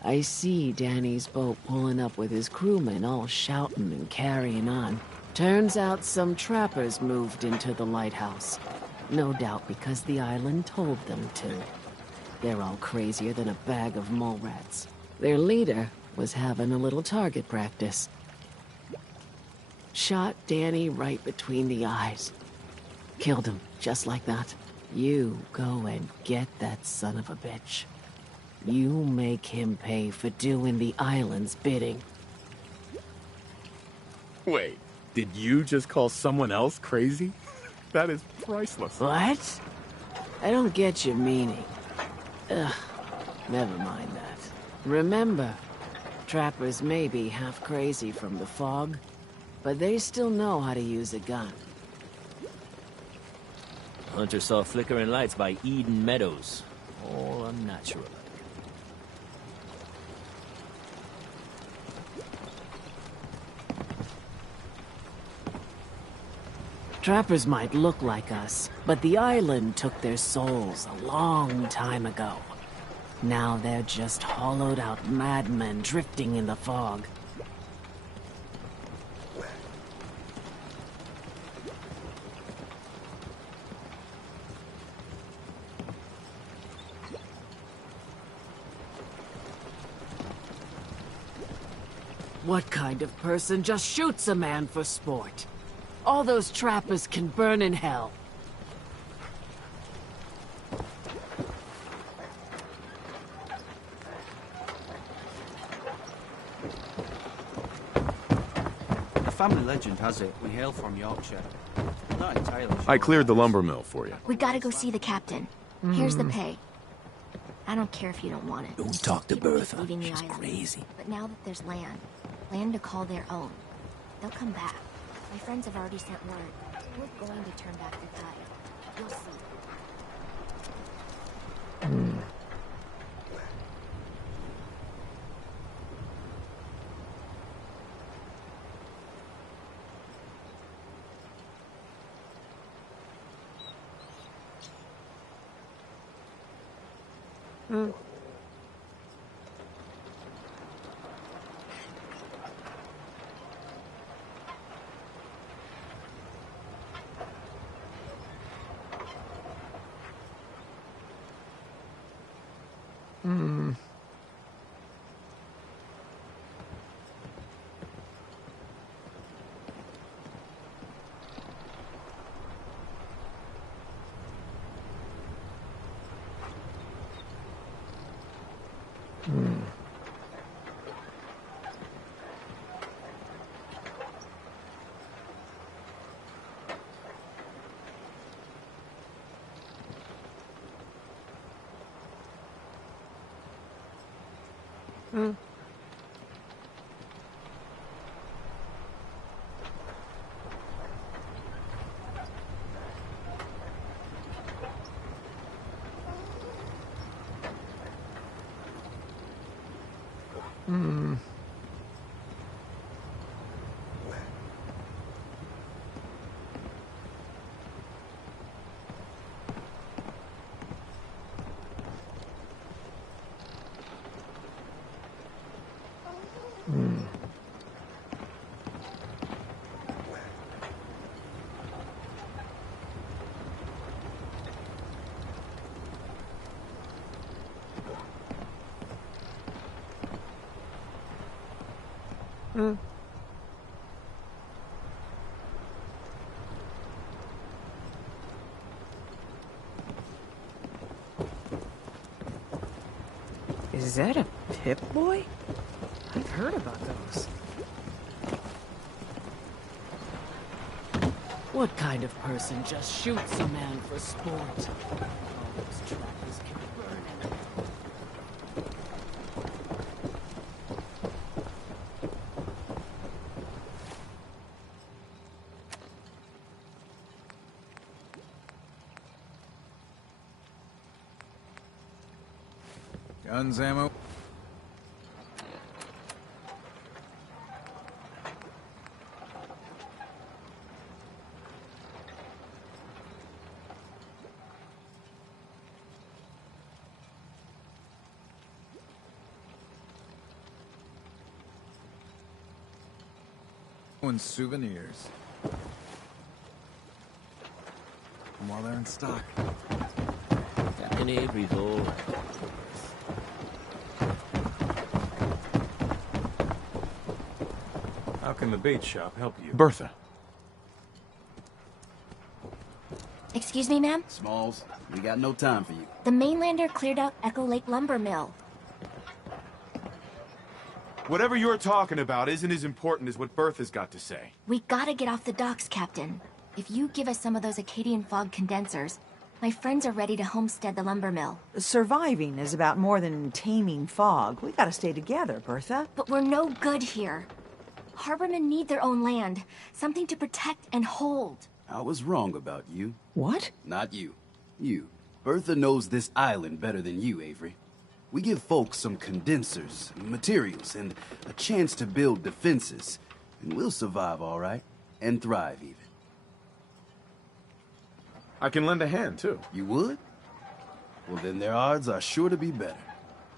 I see Danny's boat pulling up with his crewmen all shouting and carrying on. Turns out some trappers moved into the lighthouse. No doubt because the island told them to. They're all crazier than a bag of mole rats. Their leader was having a little target practice. Shot Danny right between the eyes. Killed him, just like that. You go and get that son of a bitch. You make him pay for doing the island's bidding. Wait, did you just call someone else crazy? That is priceless. What? I don't get your meaning. Ugh, never mind that. Remember, trappers may be half crazy from the fog, but they still know how to use a gun. Hunter saw flickering lights by Eden Meadows. All unnatural. Trappers might look like us, but the island took their souls a long time ago. Now they're just hollowed-out madmen drifting in the fog. What kind of person just shoots a man for sport? All those trappers can burn in hell. The family legend has it we hail from Yorkshire. I'm not entirely sure. I cleared the lumber mill for you. We gotta go see the captain. Here's the pay. I don't care if you don't want it. Don't talk to People Bertha. keep leaving the She's island. crazy. But now that there's land to call their own, they'll come back. My friends have already sent word. We're going to turn back the tide. You'll see. Is that a Pip-Boy? I've heard about those. What kind of person just shoots a man for sport? All those trappers can burn him. Guns, ammo. one's souvenirs. And while they're in stock. Captain Avery's all right. How can the bait shop help you? Bertha. Excuse me, ma'am? Smalls, we got no time for you. The mainlander cleared out Echo Lake Lumber Mill. Whatever you're talking about isn't as important as what Bertha's got to say. We gotta get off the docks, Captain. If you give us some of those Acadian fog condensers, my friends are ready to homestead the lumber mill. Surviving is about more than taming fog. We gotta stay together, Bertha. But we're no good here. Harbormen need their own land, something to protect and hold. I was wrong about you. What? Not you. You. Bertha knows this island better than you, Avery. We give folks some condensers, materials, and a chance to build defenses. And we'll survive all right. And thrive, even. I can lend a hand, too. You would? Well, then their odds are sure to be better.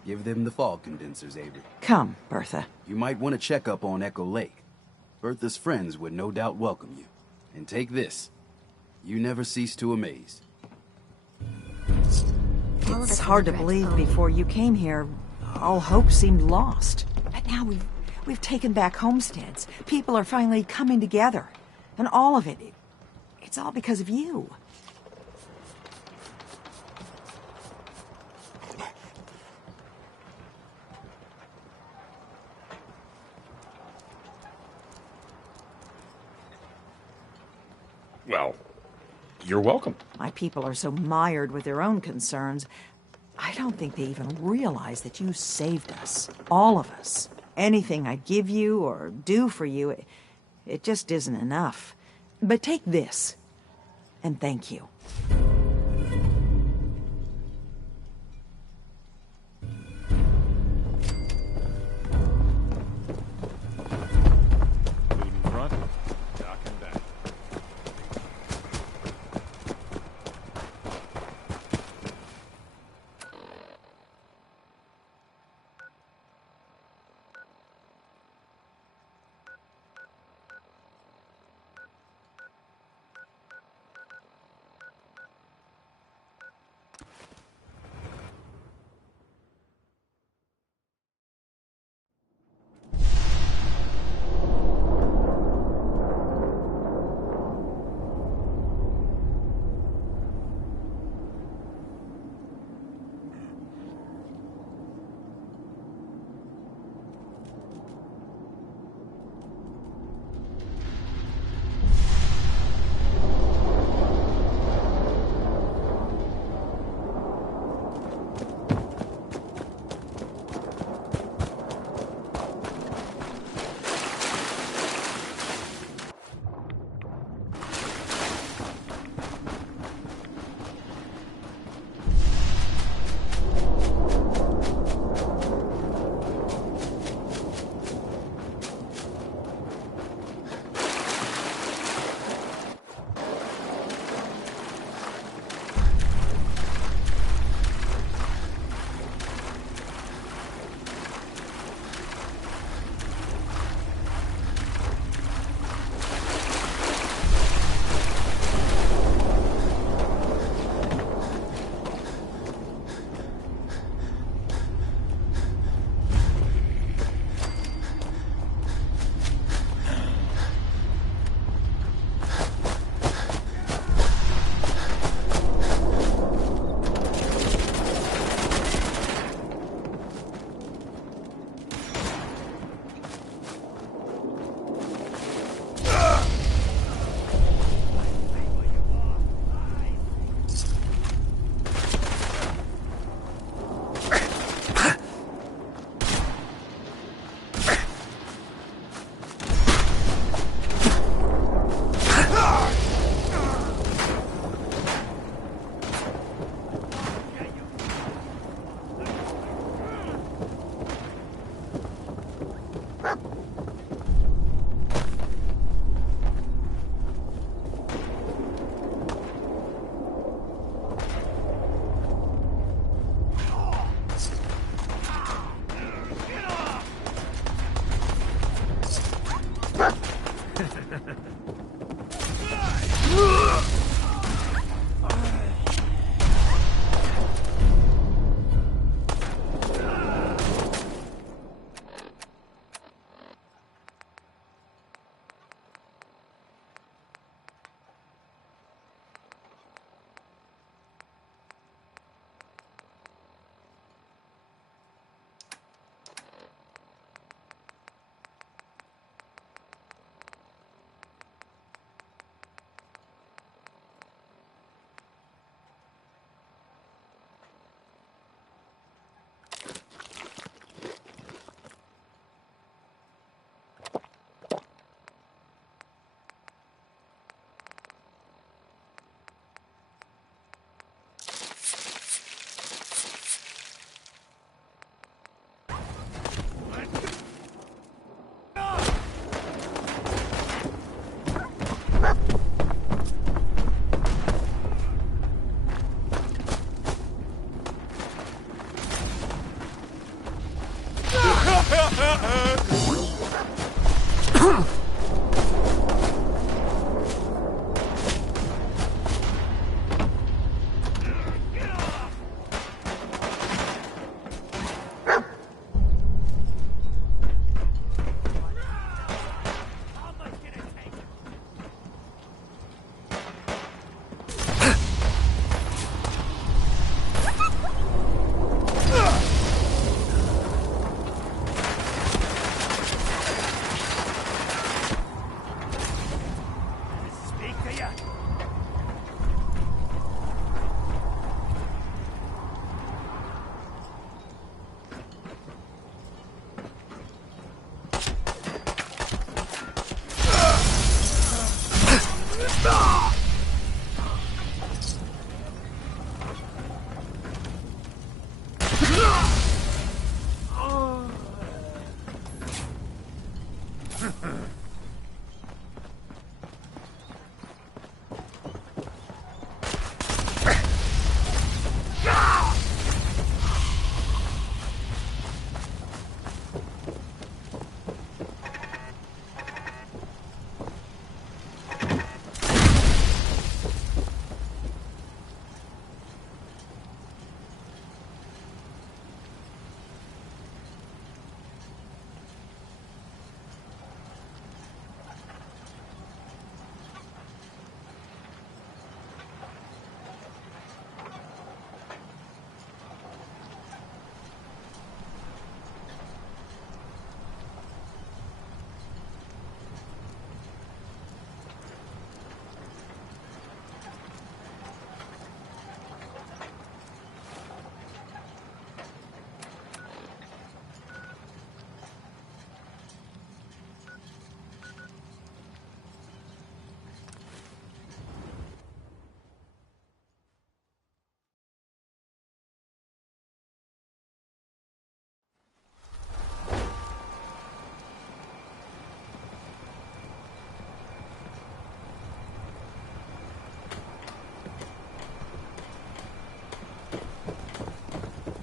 Give them the fog condensers, Avery. Come, Bertha. You might want to check up on Echo Lake. Bertha's friends would no doubt welcome you. And take this. You never cease to amaze. It's hard to believe before you came here, all hope seemed lost. But now we've taken back homesteads. People are finally coming together. And all of it, it's all because of you. Well, you're welcome. My people are so mired with their own concerns, I don't think they even realize that you saved us. All of us. Anything I'd give you or do for you, it just isn't enough. But take this, and thank you.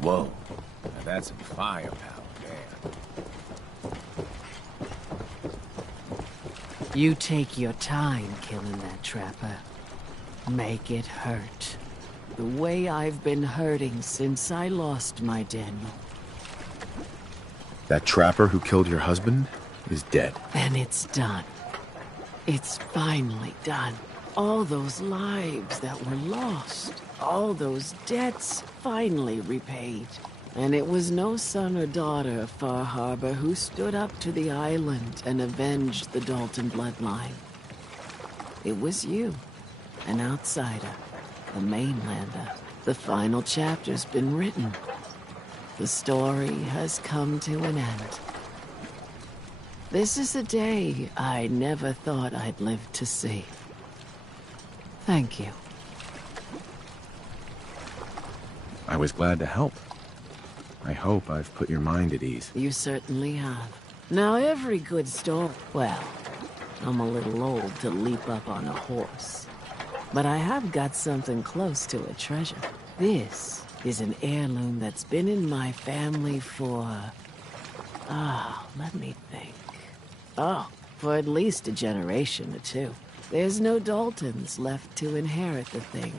Whoa. Now that's some firepower there. You take your time killing that trapper. Make it hurt. The way I've been hurting since I lost my Daniel. That trapper who killed your husband is dead. And it's done. It's finally done. All those lives that were lost, all those debts finally repaid. And it was no son or daughter of Far Harbor who stood up to the island and avenged the Dalton bloodline. It was you, an outsider, a mainlander. The final chapter's been written. The story has come to an end. This is a day I never thought I'd live to see. Thank you. I was glad to help. I hope I've put your mind at ease. You certainly have. Now every good story... Well, I'm a little old to leap up on a horse. But I have got something close to a treasure. This is an heirloom that's been in my family for... let me think. For at least a generation or two. There's no Daltons left to inherit the thing.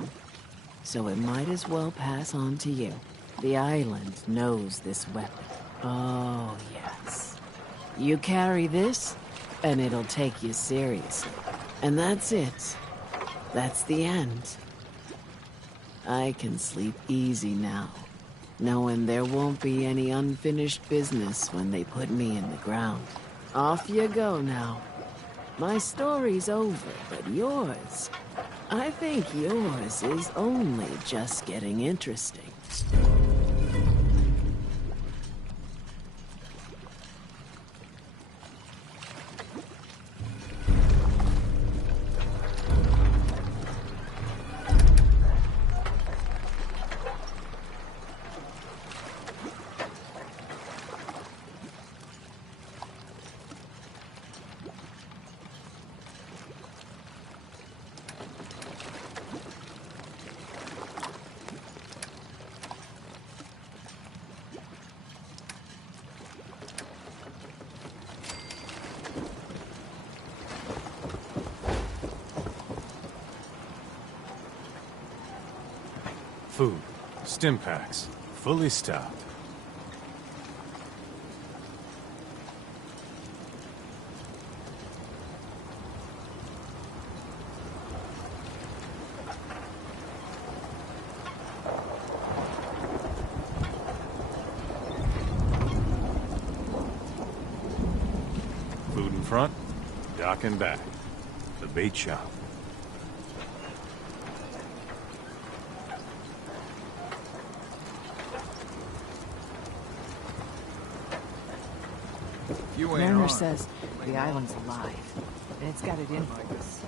So it might as well pass on to you. The island knows this weapon. Oh, yes. You carry this, and it'll take you seriously. And that's it. That's the end. I can sleep easy now, knowing there won't be any unfinished business when they put me in the ground. Off you go now. My story's over, but yours... I think yours is only just getting interesting. Food. Stim packs. Fully stocked. Food in front, dock in back. The bait shop. You ain't Mariner on. says the island's alive, and it's got it in for us.